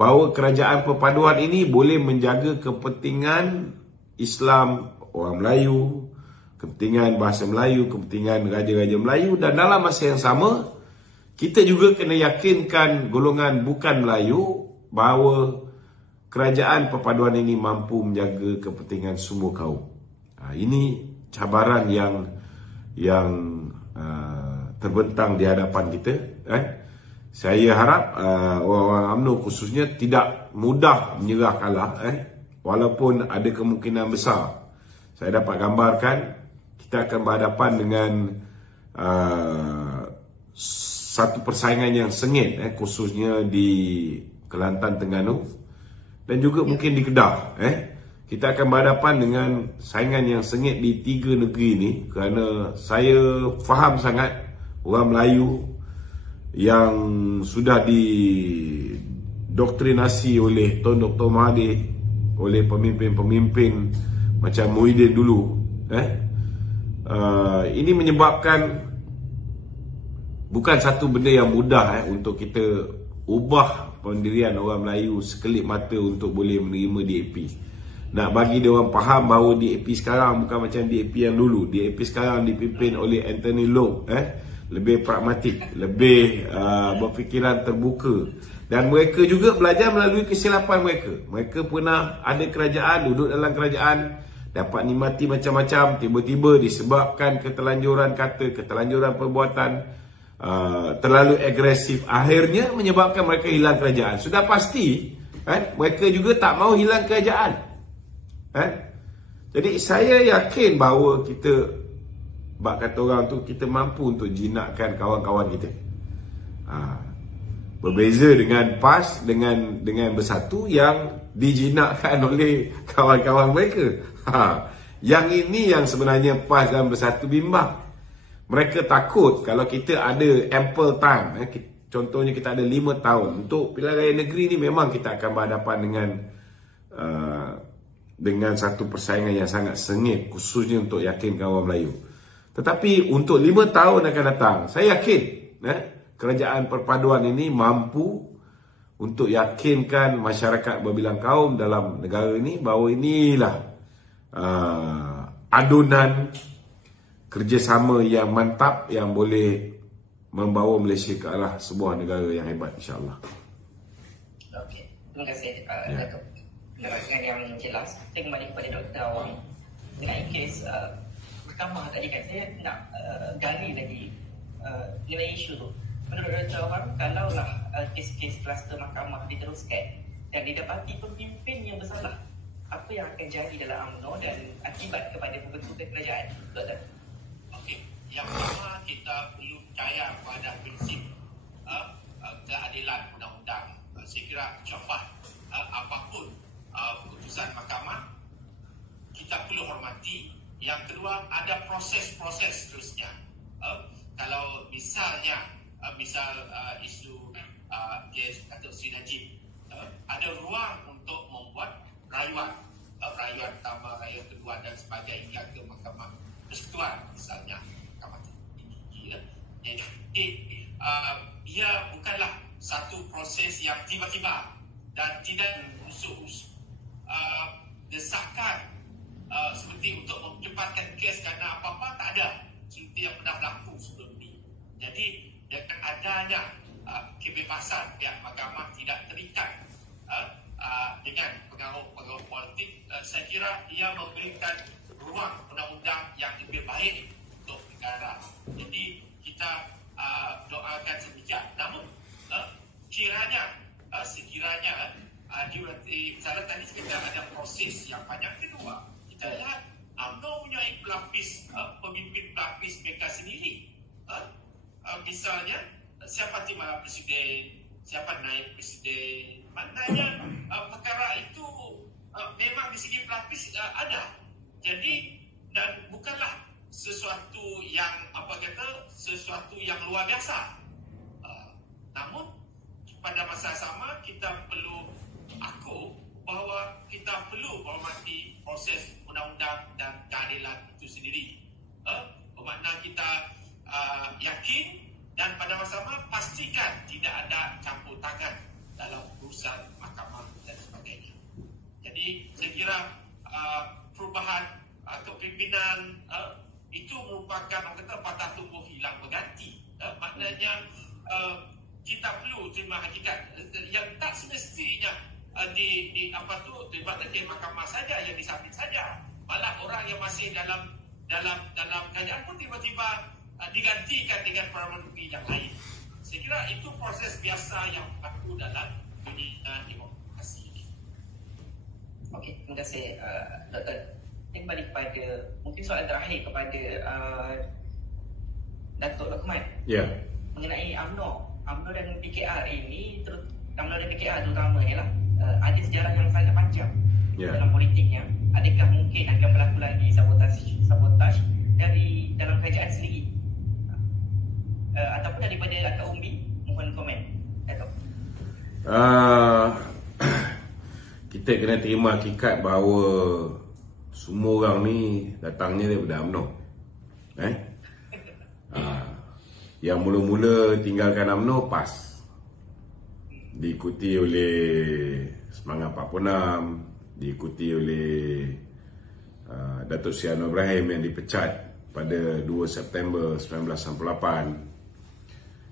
bahawa kerajaan perpaduan ini boleh menjaga kepentingan Islam orang Melayu, kepentingan bahasa Melayu, kepentingan raja-raja Melayu, dan dalam masa yang sama kita juga kena yakinkan golongan bukan Melayu bahawa kerajaan perpaduan ini mampu menjaga kepentingan semua kaum. Ini cabaran yang terbentang di hadapan kita. Saya harap orang-orang UMNO khususnya tidak mudah menyerah kalah, walaupun ada kemungkinan besar. Saya dapat gambarkan kita akan berhadapan dengan satu persaingan yang sengit, khususnya di Kelantan, Terengganu, dan juga mungkin di Kedah. Kita akan berhadapan dengan saingan yang sengit di 3 negeri ini, kerana saya faham sangat orang Melayu yang sudah didoktrinasi oleh Tun Dr. Mahathir, oleh pemimpin-pemimpin macam Muhyiddin dulu. Ini menyebabkan bukan satu benda yang mudah untuk kita ubah pendirian orang Melayu sekelip mata untuk boleh menerima DAP. Nak bagi dia orang faham bahawa DAP sekarang bukan macam DAP yang dulu. DAP sekarang dipimpin oleh Anthony Loke, lebih pragmatik, lebih berfikiran terbuka, dan mereka juga belajar melalui kesilapan mereka. Mereka pernah ada kerajaan, duduk dalam kerajaan, dapat nikmati macam-macam, tiba-tiba disebabkan keterlanjuran kata, keterlanjuran perbuatan, terlalu agresif, akhirnya menyebabkan mereka hilang kerajaan. Sudah pasti mereka juga tak mau hilang kerajaan. Jadi saya yakin bahawa kita, bak kata orang tu, kita mampu untuk jinakkan kawan-kawan kita. Berbeza dengan PAS, dengan Bersatu yang dijinakkan oleh kawan-kawan mereka. Yang ini yang sebenarnya PAS dan Bersatu bimbang. Mereka takut kalau kita ada ample time, contohnya kita ada 5 tahun untuk pilihan raya negeri ni, memang kita akan berhadapan dengan satu persaingan yang sangat sengit, khususnya untuk yakinkan orang Melayu. Tetapi untuk 5 tahun akan datang, saya yakin kerajaan perpaduan ini mampu untuk yakinkan masyarakat berbilang kaum dalam negara ini bahawa inilah adunan kerjasama yang mantap yang boleh membawa Malaysia ke arah sebuah negara yang hebat, insyaAllah. Okey, terima kasih Datuk. Penerangan yang jelas. Saya kembali kepada Dr. Awang. Dengan kes Mahkamah tadi kan, saya nak gali lagi mengenai isu tu. Menurut Dr. Awang, kalaulah kes-kes kluster Mahkamah diteruskan dan didapati pemimpin yang bersalah, apa yang akan jadi dalam UMNO dan akibat kepada pembentukan kerajaan, Dr. Yang pertama, kita perlu percaya pada prinsip keadilan undang-undang. Saya kira contoh apapun keputusan mahkamah, kita perlu hormati. Yang kedua, ada proses-proses seterusnya. Kalau misalnya isu kes atau Najib, ada ruang untuk membuat rayuan pertama, rayuan kedua dan sebagainya hingga ke mahkamah persekutuan misalnya. Jadi ia bukanlah satu proses yang tiba-tiba dan tidak desakan seperti untuk mempercepatkan kes kerana apa-apa tak ada seperti yang pernah berlaku sebelum ini. Jadi dengan adanya kebebasan pihak mahkamah tidak terikat dengan pengaruh politik, saya kira ia memberikan ruang undang-undang yang lebih baik untuk negara. Jadi kita doakan sedikit. Namun sekiranya cara tadi kita ada proses yang panjang. Kedua, kita lihat UMNO punya pemimpin pelapis mereka sendiri. Misalnya siapa timbalan presiden, siapa naik presiden, maknanya perkara itu memang di segi pelapis ada. Jadi dan bukanlah sesuatu yang luar biasa. Namun pada masa sama kita perlu bahawa kita perlu hormati proses undang-undang dan keadilan itu sendiri. Bermakna kita yakin dan pada masa sama pastikan tidak ada campur tangan dalam urusan mahkamah dan sebagainya. Jadi saya kira perubahan atau pimpinan itu merupakan patah tubuh hilang berganti. Maknanya kita perlu terima hakikat yang tak semestinya terlibatkan ke mahkamah saja yang disabit saja. Malah orang yang masih dalam kerajaan pun tiba-tiba digantikan dengan perdana menteri yang lain. Saya kira itu proses biasa yang berlaku dalam dunia demokrasi ini. Okey, terima kasih Dr. Kembali kepada mungkin soalan terakhir kepada Datuk Lokman. Ya. Mengenai UMNO dan PKR ini, UMNO dan PKR terutamanya lah, ada sejarah yang sangat panjang dalam politiknya. Adakah mungkin akan berlaku lagi sabotaj dari dalam kerajaan sendiri? Ataupun daripada Akak Umbi, mohon komen. Datuk. Kita kena terima hakikat bahawa semua orang ni datangnya daripada UMNO. Yang mula-mula tinggalkan UMNO PAS, diikuti oleh Semangat 46, diikuti oleh Datuk Seri Anwar Ibrahim yang dipecat pada 2 September 1998.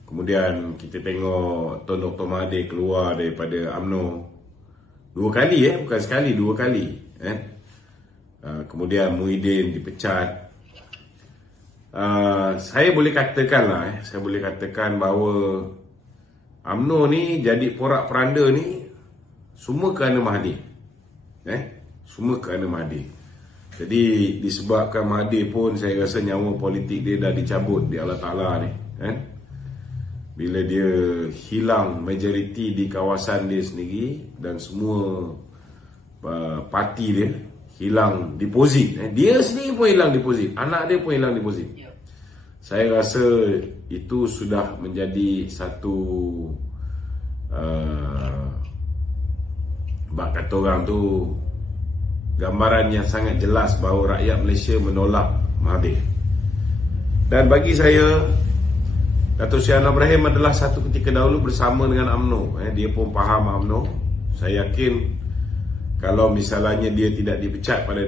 Kemudian kita tengok Tun Dr. Mahathir keluar daripada UMNO 2 kali, bukan sekali, 2 kali. Kemudian Muhyiddin dipecat. Saya boleh katakan bahawa UMNO ni jadi porak-peranda ni semua kerana Mahathir. Semua kerana Mahathir. Jadi disebabkan Mahathir pun saya rasa nyawa politik dia dah dicabut di Allah Ta'ala ni. Bila dia hilang majoriti di kawasan dia sendiri dan semua parti dia hilang deposit. Dia sendiri pun hilang deposit, anak dia pun hilang deposit. Saya rasa itu sudah menjadi satu bak kata orang tu, gambaran yang sangat jelas bahawa rakyat Malaysia menolak Mahathir. Dan bagi saya, Dato' Sri Anwar Ibrahim adalah satu ketika dahulu bersama dengan UMNO. Dia pun faham UMNO. Saya yakin kalau misalnya dia tidak dipecat pada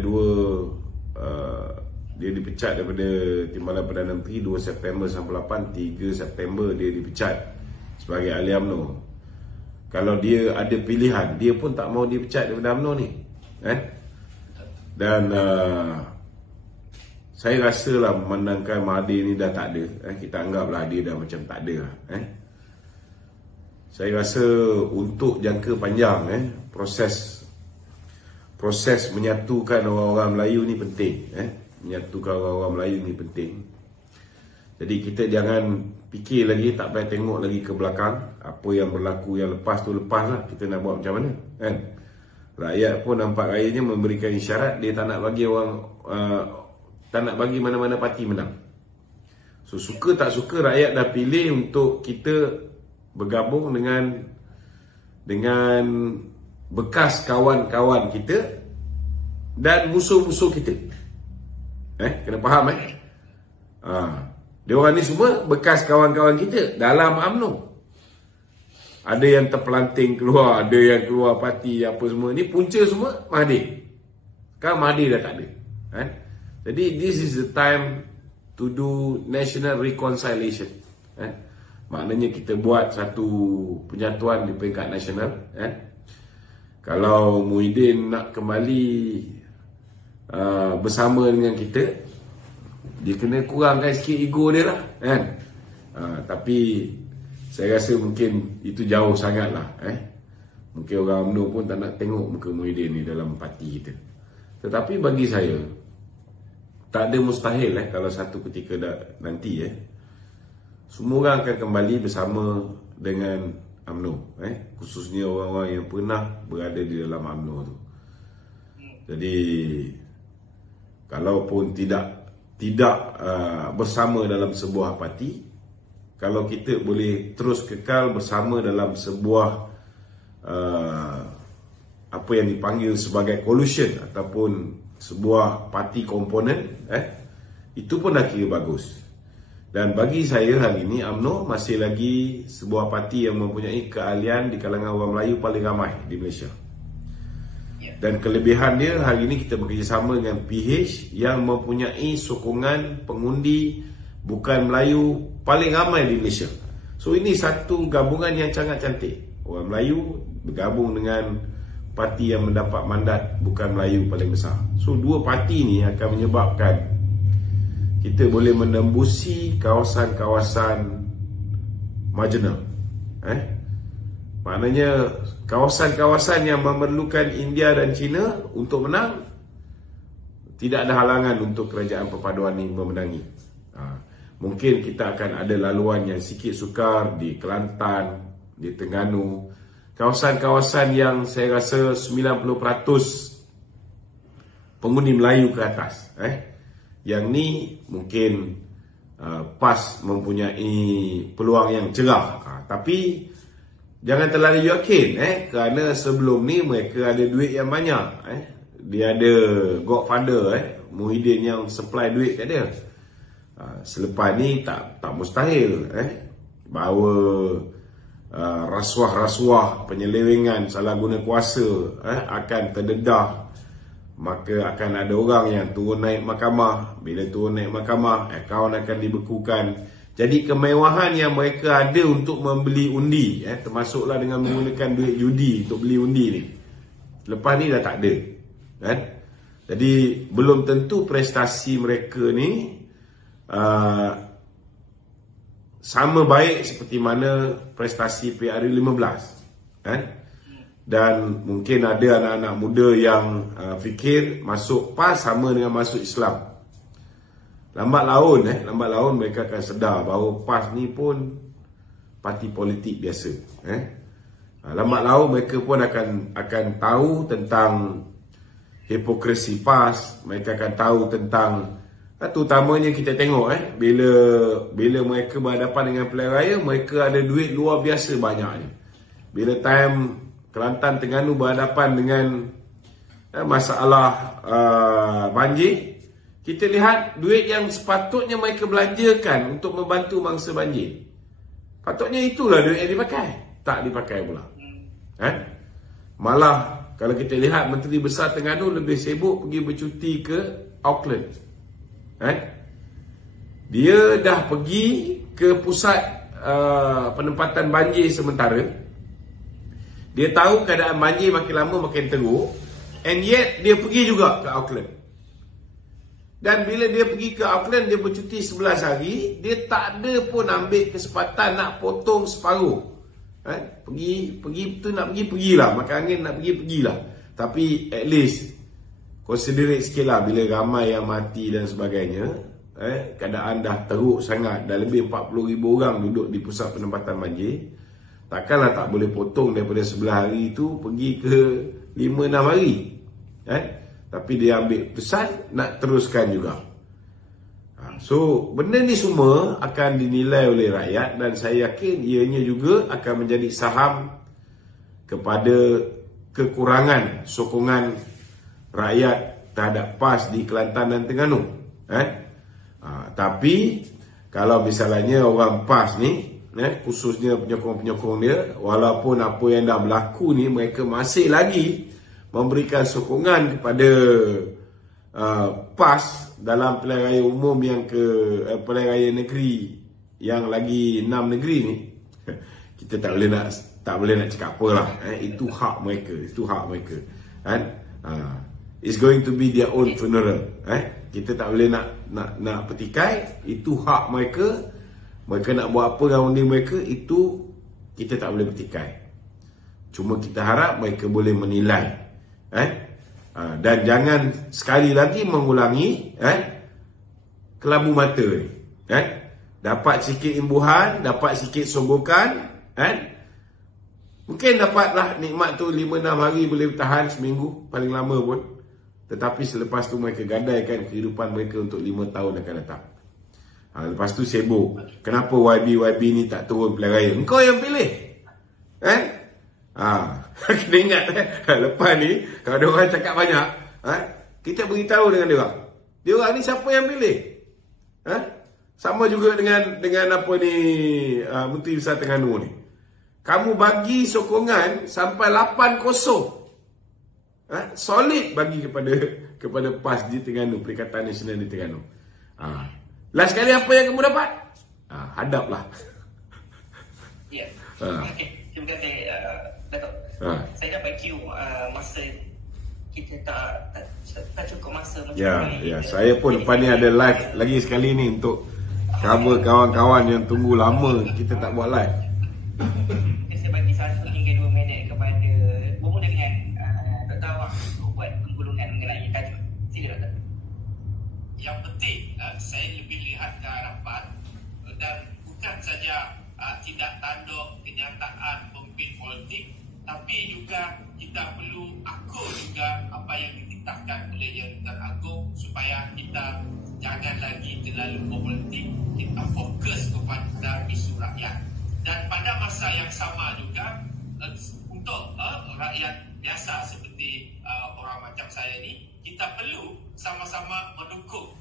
dia dipecat daripada Timbalan Perdana Menteri 2 September 98, 3 September dia dipecat sebagai ahli UMNO. Kalau dia ada pilihan, dia pun tak mau dipecat daripada UMNO ni. Dan saya rasalah memandangkan Mahathir ni dah tak ada. Kita anggaplah dia dah macam tak ada. Saya rasa untuk jangka panjang proses menyatukan orang-orang Melayu ni penting. Menyatukan orang-orang Melayu ni penting. Jadi kita jangan fikir lagi, tak payah tengok lagi ke belakang. Apa yang berlaku yang lepas tu lepas lah. Kita nak buat macam mana, kan? Rakyat pun nampak rakyatnya memberikan isyarat dia tak nak bagi tak nak bagi mana-mana parti menang. So suka tak suka rakyat dah pilih untuk kita bergabung dengan bekas kawan-kawan kita dan musuh-musuh kita. Kena faham dia orang ni semua bekas kawan-kawan kita dalam UMNO. Ada yang terpelanting keluar, ada yang keluar parti apa semua. Ni punca semua Mahathir. Sekarang Mahathir dah tak ada. Jadi this is the time to do national reconciliation. Maknanya kita buat satu penyatuan di peringkat nasional. Kalau Muhyiddin nak kembali bersama dengan kita, dia kena kurangkan sikit ego dia lah, kan? Tapi saya rasa mungkin itu jauh sangat lah. Mungkin orang UMNO pun tak nak tengok muka Muhyiddin ni dalam parti kita. Tetapi bagi saya, tak ada mustahil kalau satu ketika nanti semua orang akan kembali bersama dengan UMNO, khususnya orang-orang yang pernah berada di dalam UMNO tu. Jadi kalaupun tidak bersama dalam sebuah parti, kalau kita boleh terus kekal bersama dalam sebuah apa yang dipanggil sebagai coalition ataupun sebuah parti komponen, itu pun dah kira bagus. Dan bagi saya hari ini UMNO masih lagi sebuah parti yang mempunyai keahlian di kalangan orang Melayu paling ramai di Malaysia. Dan kelebihan dia hari ini kita bekerjasama dengan PH yang mempunyai sokongan pengundi bukan Melayu paling ramai di Malaysia. So ini satu gabungan yang sangat cantik. Orang Melayu bergabung dengan parti yang mendapat mandat bukan Melayu paling besar. So dua parti ni akan menyebabkan kita boleh menembusi kawasan-kawasan marginal. Maknanya kawasan-kawasan yang memerlukan India dan China untuk menang, tidak ada halangan untuk kerajaan perpaduan ini memenangi. Mungkin kita akan ada laluan yang sikit sukar di Kelantan, di Terengganu, kawasan-kawasan yang saya rasa 90% pengundi Melayu ke atas. Yang ni mungkin PAS mempunyai peluang yang cerah. Tapi jangan terlalu yakin, kerana sebelum ni mereka ada duit yang banyak. Dia ada godfather, Muhyiddin yang supply duit kat dia. Selepas ni tak mustahil bahawa rasuah-rasuah, penyelewengan, salah guna kuasa akan terdedah. Maka akan ada orang yang turun naik mahkamah. Bila turun naik mahkamah, akaun akan dibekukan. Jadi kemewahan yang mereka ada untuk membeli undi, termasuklah dengan menggunakan duit judi untuk beli undi ni, lepas ni dah tak ada, kan? Jadi belum tentu prestasi mereka ni sama baik seperti mana prestasi PRU 15, kan? Dan mungkin ada anak-anak muda yang fikir masuk PAS sama dengan masuk Islam. Lambat laun mereka akan sedar bahawa PAS ni pun parti politik biasa. Lambat laun mereka pun akan tahu tentang hipokrasi PAS, mereka akan tahu tentang, terutamanya kita tengok bila mereka berhadapan dengan pilihan raya, mereka ada duit luar biasa banyaknya. Bila time Kelantan Terengganu berhadapan dengan masalah banjir, kita lihat duit yang sepatutnya mereka belanjakan untuk membantu mangsa banjir, patutnya itulah duit yang dipakai, tak dipakai pula. Malah kalau kita lihat Menteri Besar Terengganu lebih sibuk pergi bercuti ke Auckland. Dia dah pergi ke pusat penempatan banjir sementara. Dia tahu keadaan banjir makin lama makin teruk, and yet dia pergi juga ke Auckland. Dan bila dia pergi ke Auckland, dia bercuti 11 hari, dia tak ada pun ambil kesempatan nak potong separuh. Pergi tu nak pergilah, makan angin nak pergilah. Tapi at least considerate sikit lah, bila ramai yang mati dan sebagainya, keadaan dah teruk sangat, dah lebih 40,000 orang duduk di pusat penempatan banjir. Takkanlah tak boleh potong daripada 11 hari itu pergi ke 5-6 hari. Tapi dia ambil pesan nak teruskan juga. So benda ni semua akan dinilai oleh rakyat, dan saya yakin ianya juga akan menjadi saham kepada kekurangan sokongan rakyat terhadap PAS di Kelantan dan Terengganu. Tapi kalau misalnya orang PAS ni, khususnya penyokong-penyokong dia, walaupun apa yang dah berlaku ni, mereka masih lagi memberikan sokongan kepada PAS dalam pilihan raya umum yang pilihan raya negeri yang lagi 6 negeri ni, kita tak boleh nak cakap apa lah. Itu hak mereka, it's going to be their own funeral. Kita tak boleh nak petikai, itu hak mereka. Mereka nak buat apa dengan benda mereka, itu kita tak boleh petikai. Cuma kita harap mereka boleh menilai. Dan jangan sekali lagi mengulangi kelabu mata ni. Dapat sikit imbuhan, dapat sikit sogokan, mungkin dapatlah nikmat tu 5-6 hari, boleh bertahan seminggu paling lama pun. Tetapi selepas tu mereka gadaikan kehidupan mereka untuk 5 tahun akan datang. Lepas tu sibuk, kenapa YB ni tak turun pilihan raya? Engkau yang pilih. Kena ingat, lepas ni kalau dia orang cakap banyak, kita beritahu dengan dia orang. Dia orang ni siapa yang pilih? Sama juga dengan apa ni, Menteri Besar Terengganu ni. Kamu bagi sokongan sampai 8-0. Solid bagi kepada PAS di Terengganu, Perikatan Nasional di Terengganu. Last kali apa yang kamu dapat? Hadaplah. Ya. Okey, terima kasih Datuk. Saya dapat cue masa kita tak cukup masa macam ni. Ya, saya pun lepas ni ada live lagi sekali ni untuk cover kawan-kawan yang tunggu lama kita tak buat live. Saya bagi 1 hingga 2 minit kepada bermula dengan Dr. Awang untuk buat penggulungan mengenai tajuk. Sila Dr. Yang penting saya lebih lihat ke harapan, dan bukan saja tidak tanduk kenyataan pemimpin politik, tapi juga kita perlu akur juga apa yang dititahkan oleh Yang Tuan Agong, supaya kita jangan lagi terlalu politik, kita fokus kepada isu rakyat. Dan pada masa yang sama juga untuk rakyat biasa seperti orang macam saya ni, kita perlu sama-sama mendukung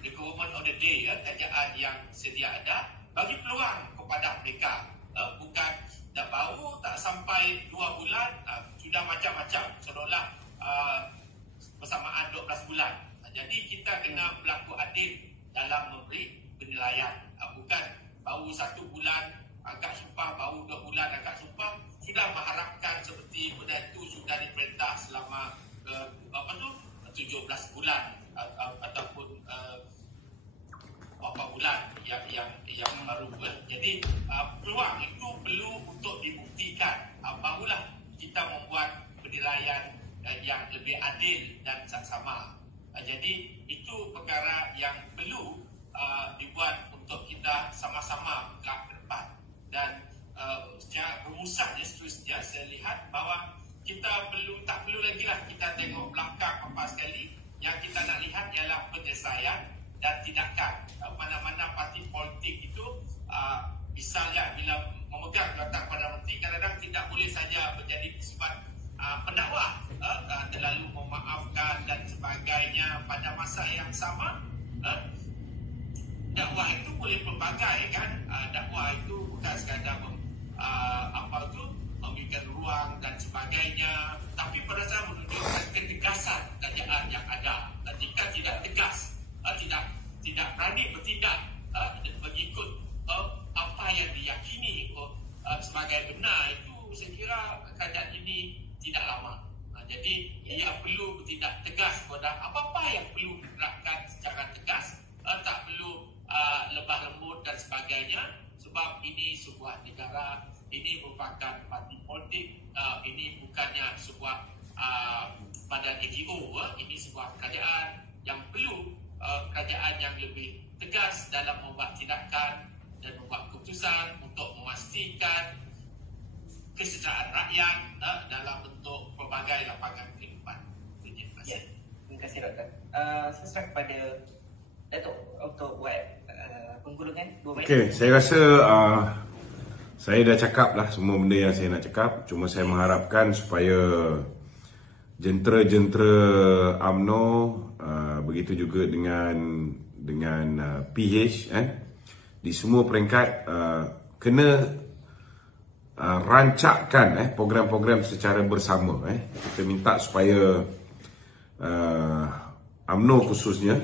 the government of the day, kerajaan yang sedia ada, bagi peluang kepada mereka. Bukan dah baru tak sampai 2 bulan sudah macam-macam, seolah bersamaan 12 bulan. Jadi kita kena berlaku adil dalam memberi penilaian. Bukan baru 1 bulan angkat sumpah, baru 2 bulan angkat sumpah, sudah mengharapkan seperti benda itu sudah diperintah selama 17 bulan ataupun berapa bulan yang baru. Jadi peluang itu perlu untuk dibuktikan, barulah kita membuat penilaian yang lebih adil dan saksama. Jadi itu perkara yang perlu dibuat untuk kita sama-sama bergerak ke depan. Dan secara rumusan seterusnya saya lihat bahawa kita tak perlu lagi lah kita tengok belakang apa sekali. Yang kita nak lihat ialah penyelesaian dan tindakan. Mana-mana parti politik itu misalnya bila memegang jawatan Perdana Menteri, kadang-kadang tidak boleh saja menjadi bersifat pendakwah, terlalu memaafkan dan sebagainya. Pada masa yang sama, dakwah itu boleh pelbagai kan. Dakwah itu bukan sekadar memberikan ruang dan sebagainya, tapi pada saya menunjukkan ketegasan kerajaan yang ada. Jika tidak tegas, tidak berani bertindak mengikut apa yang diyakini sebagai benar, itu saya kira kerajaan ini tidak lama. Jadi ia perlu bertindak tegas pada apa-apa yang perlu digerakkan secara tegas, tak perlu lebah lembut dan sebagainya, sebab ini sebuah negara, ini merupakan parti politik, ini bukannya sebuah badan NGO, ini sebuah kerajaan yang perlu kerajaan yang lebih tegas dalam membuat tindakan dan membuat keputusan untuk memastikan kesejahteraan rakyat dalam bentuk pelbagai lapangan kehidupan. Terima kasih. Terima kasih, Doktor. Saya serah kepada Datuk untuk buat penggulungan 2 minit. Okey, saya rasa saya dah cakap lah semua benda yang saya nak cakap. Cuma saya mengharapkan supaya jentera-jentera UMNO, begitu juga dengan PH, di semua peringkat kena rancakkan program-program secara bersama. Kita minta supaya UMNO khususnya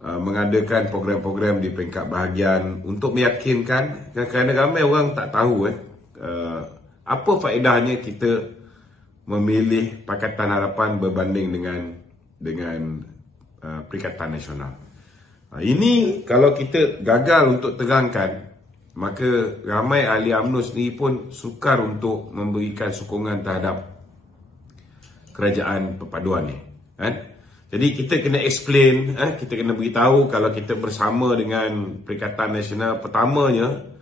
mengadakan program-program di peringkat bahagian untuk meyakinkan, kerana ramai orang tak tahu apa faedahnya kita memilih Pakatan Harapan berbanding dengan Perikatan Nasional. Ini kalau kita gagal untuk terangkan, maka ramai ahli UMNO sendiri pun sukar untuk memberikan sokongan terhadap kerajaan perpaduan ni. Jadi kita kena explain, kita kena beritahu kalau kita bersama dengan Perikatan Nasional, pertamanya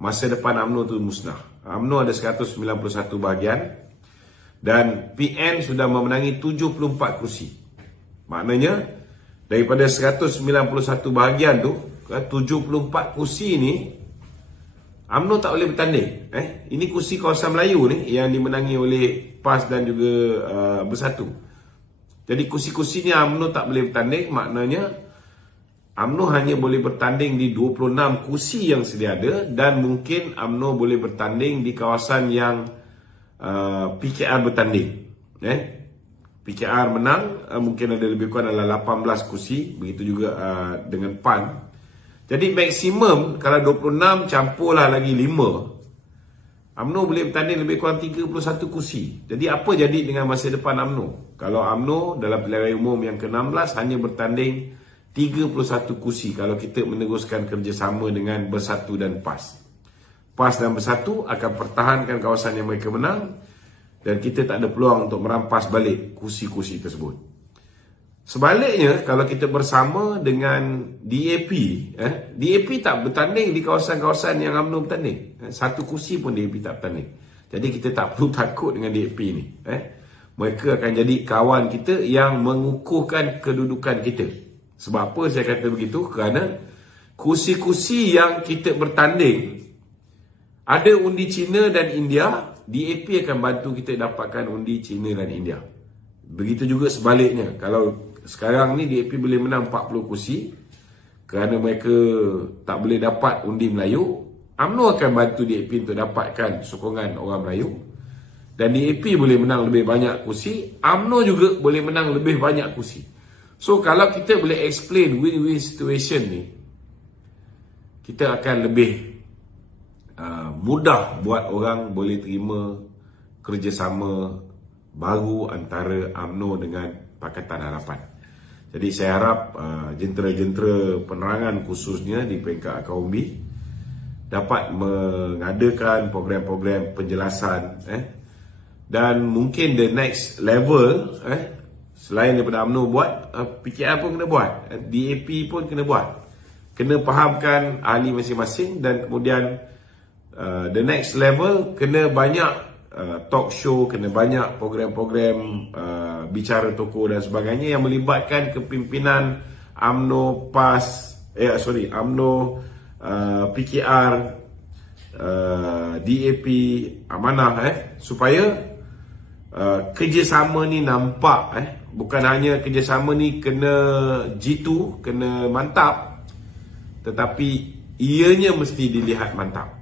masa depan UMNO tu musnah. UMNO ada 191 bahagian dan PN sudah memenangi 74 kursi. Maknanya daripada 191 bahagian tu, 74 kursi ni UMNO tak boleh bertanding. Ini kursi kawasan Melayu ni yang dimenangi oleh PAS dan juga Bersatu. Jadi kursi-kursinya UMNO tak boleh bertanding. Maknanya UMNO hanya boleh bertanding di 26 kursi yang sedia ada, dan mungkin UMNO boleh bertanding di kawasan yang PKR bertanding. PKR menang, mungkin ada lebih kurang adalah 18 kursi. Begitu juga dengan PAN. Jadi maksimum kalau 26 campurlah lagi 5, UMNO boleh bertanding lebih kurang 31 kursi. Jadi apa jadi dengan masa depan UMNO? Kalau UMNO dalam pilihan raya umum yang ke-16 hanya bertanding 31 kursi kalau kita meneruskan kerjasama dengan Bersatu dan PAS. PAS dan Bersatu akan pertahankan kawasan yang mereka menang, dan kita tak ada peluang untuk merampas balik kursi-kursi tersebut. Sebaliknya, kalau kita bersama dengan DAP, DAP tak bertanding di kawasan-kawasan yang UMNO bertanding. Satu kursi pun DAP tak bertanding. Jadi kita tak perlu takut dengan DAP ni. Mereka akan jadi kawan kita yang mengukuhkan kedudukan kita. Sebab apa saya kata begitu? Kerana kursi-kursi yang kita bertanding, ada undi China dan India, DAP akan bantu kita dapatkan undi China dan India. Begitu juga sebaliknya. Kalau sekarang ni DAP boleh menang 40 kursi kerana mereka tak boleh dapat undi Melayu, UMNO akan bantu DAP untuk dapatkan sokongan orang Melayu. Dan DAP boleh menang lebih banyak kursi, UMNO juga boleh menang lebih banyak kursi. So kalau kita boleh explain win-win situation ni, kita akan lebih mudah buat orang boleh terima kerjasama baru antara UMNO dengan Pakatan Harapan. Jadi saya harap jentera-jentera penerangan khususnya di peringkat Akaumbi dapat mengadakan program-program penjelasan, dan mungkin the next level, selain daripada UMNO buat, PKR pun kena buat, DAP pun kena buat, kena fahamkan ahli masing-masing, dan kemudian the next level kena banyak talk show, kena banyak program-program bicara tokoh dan sebagainya yang melibatkan kepimpinan UMNO PAS, UMNO, PKR, DAP, Amanah, supaya kerjasama ni nampak, bukan hanya kerjasama ni kena jitu, kena mantap, tetapi ianya mesti dilihat mantap.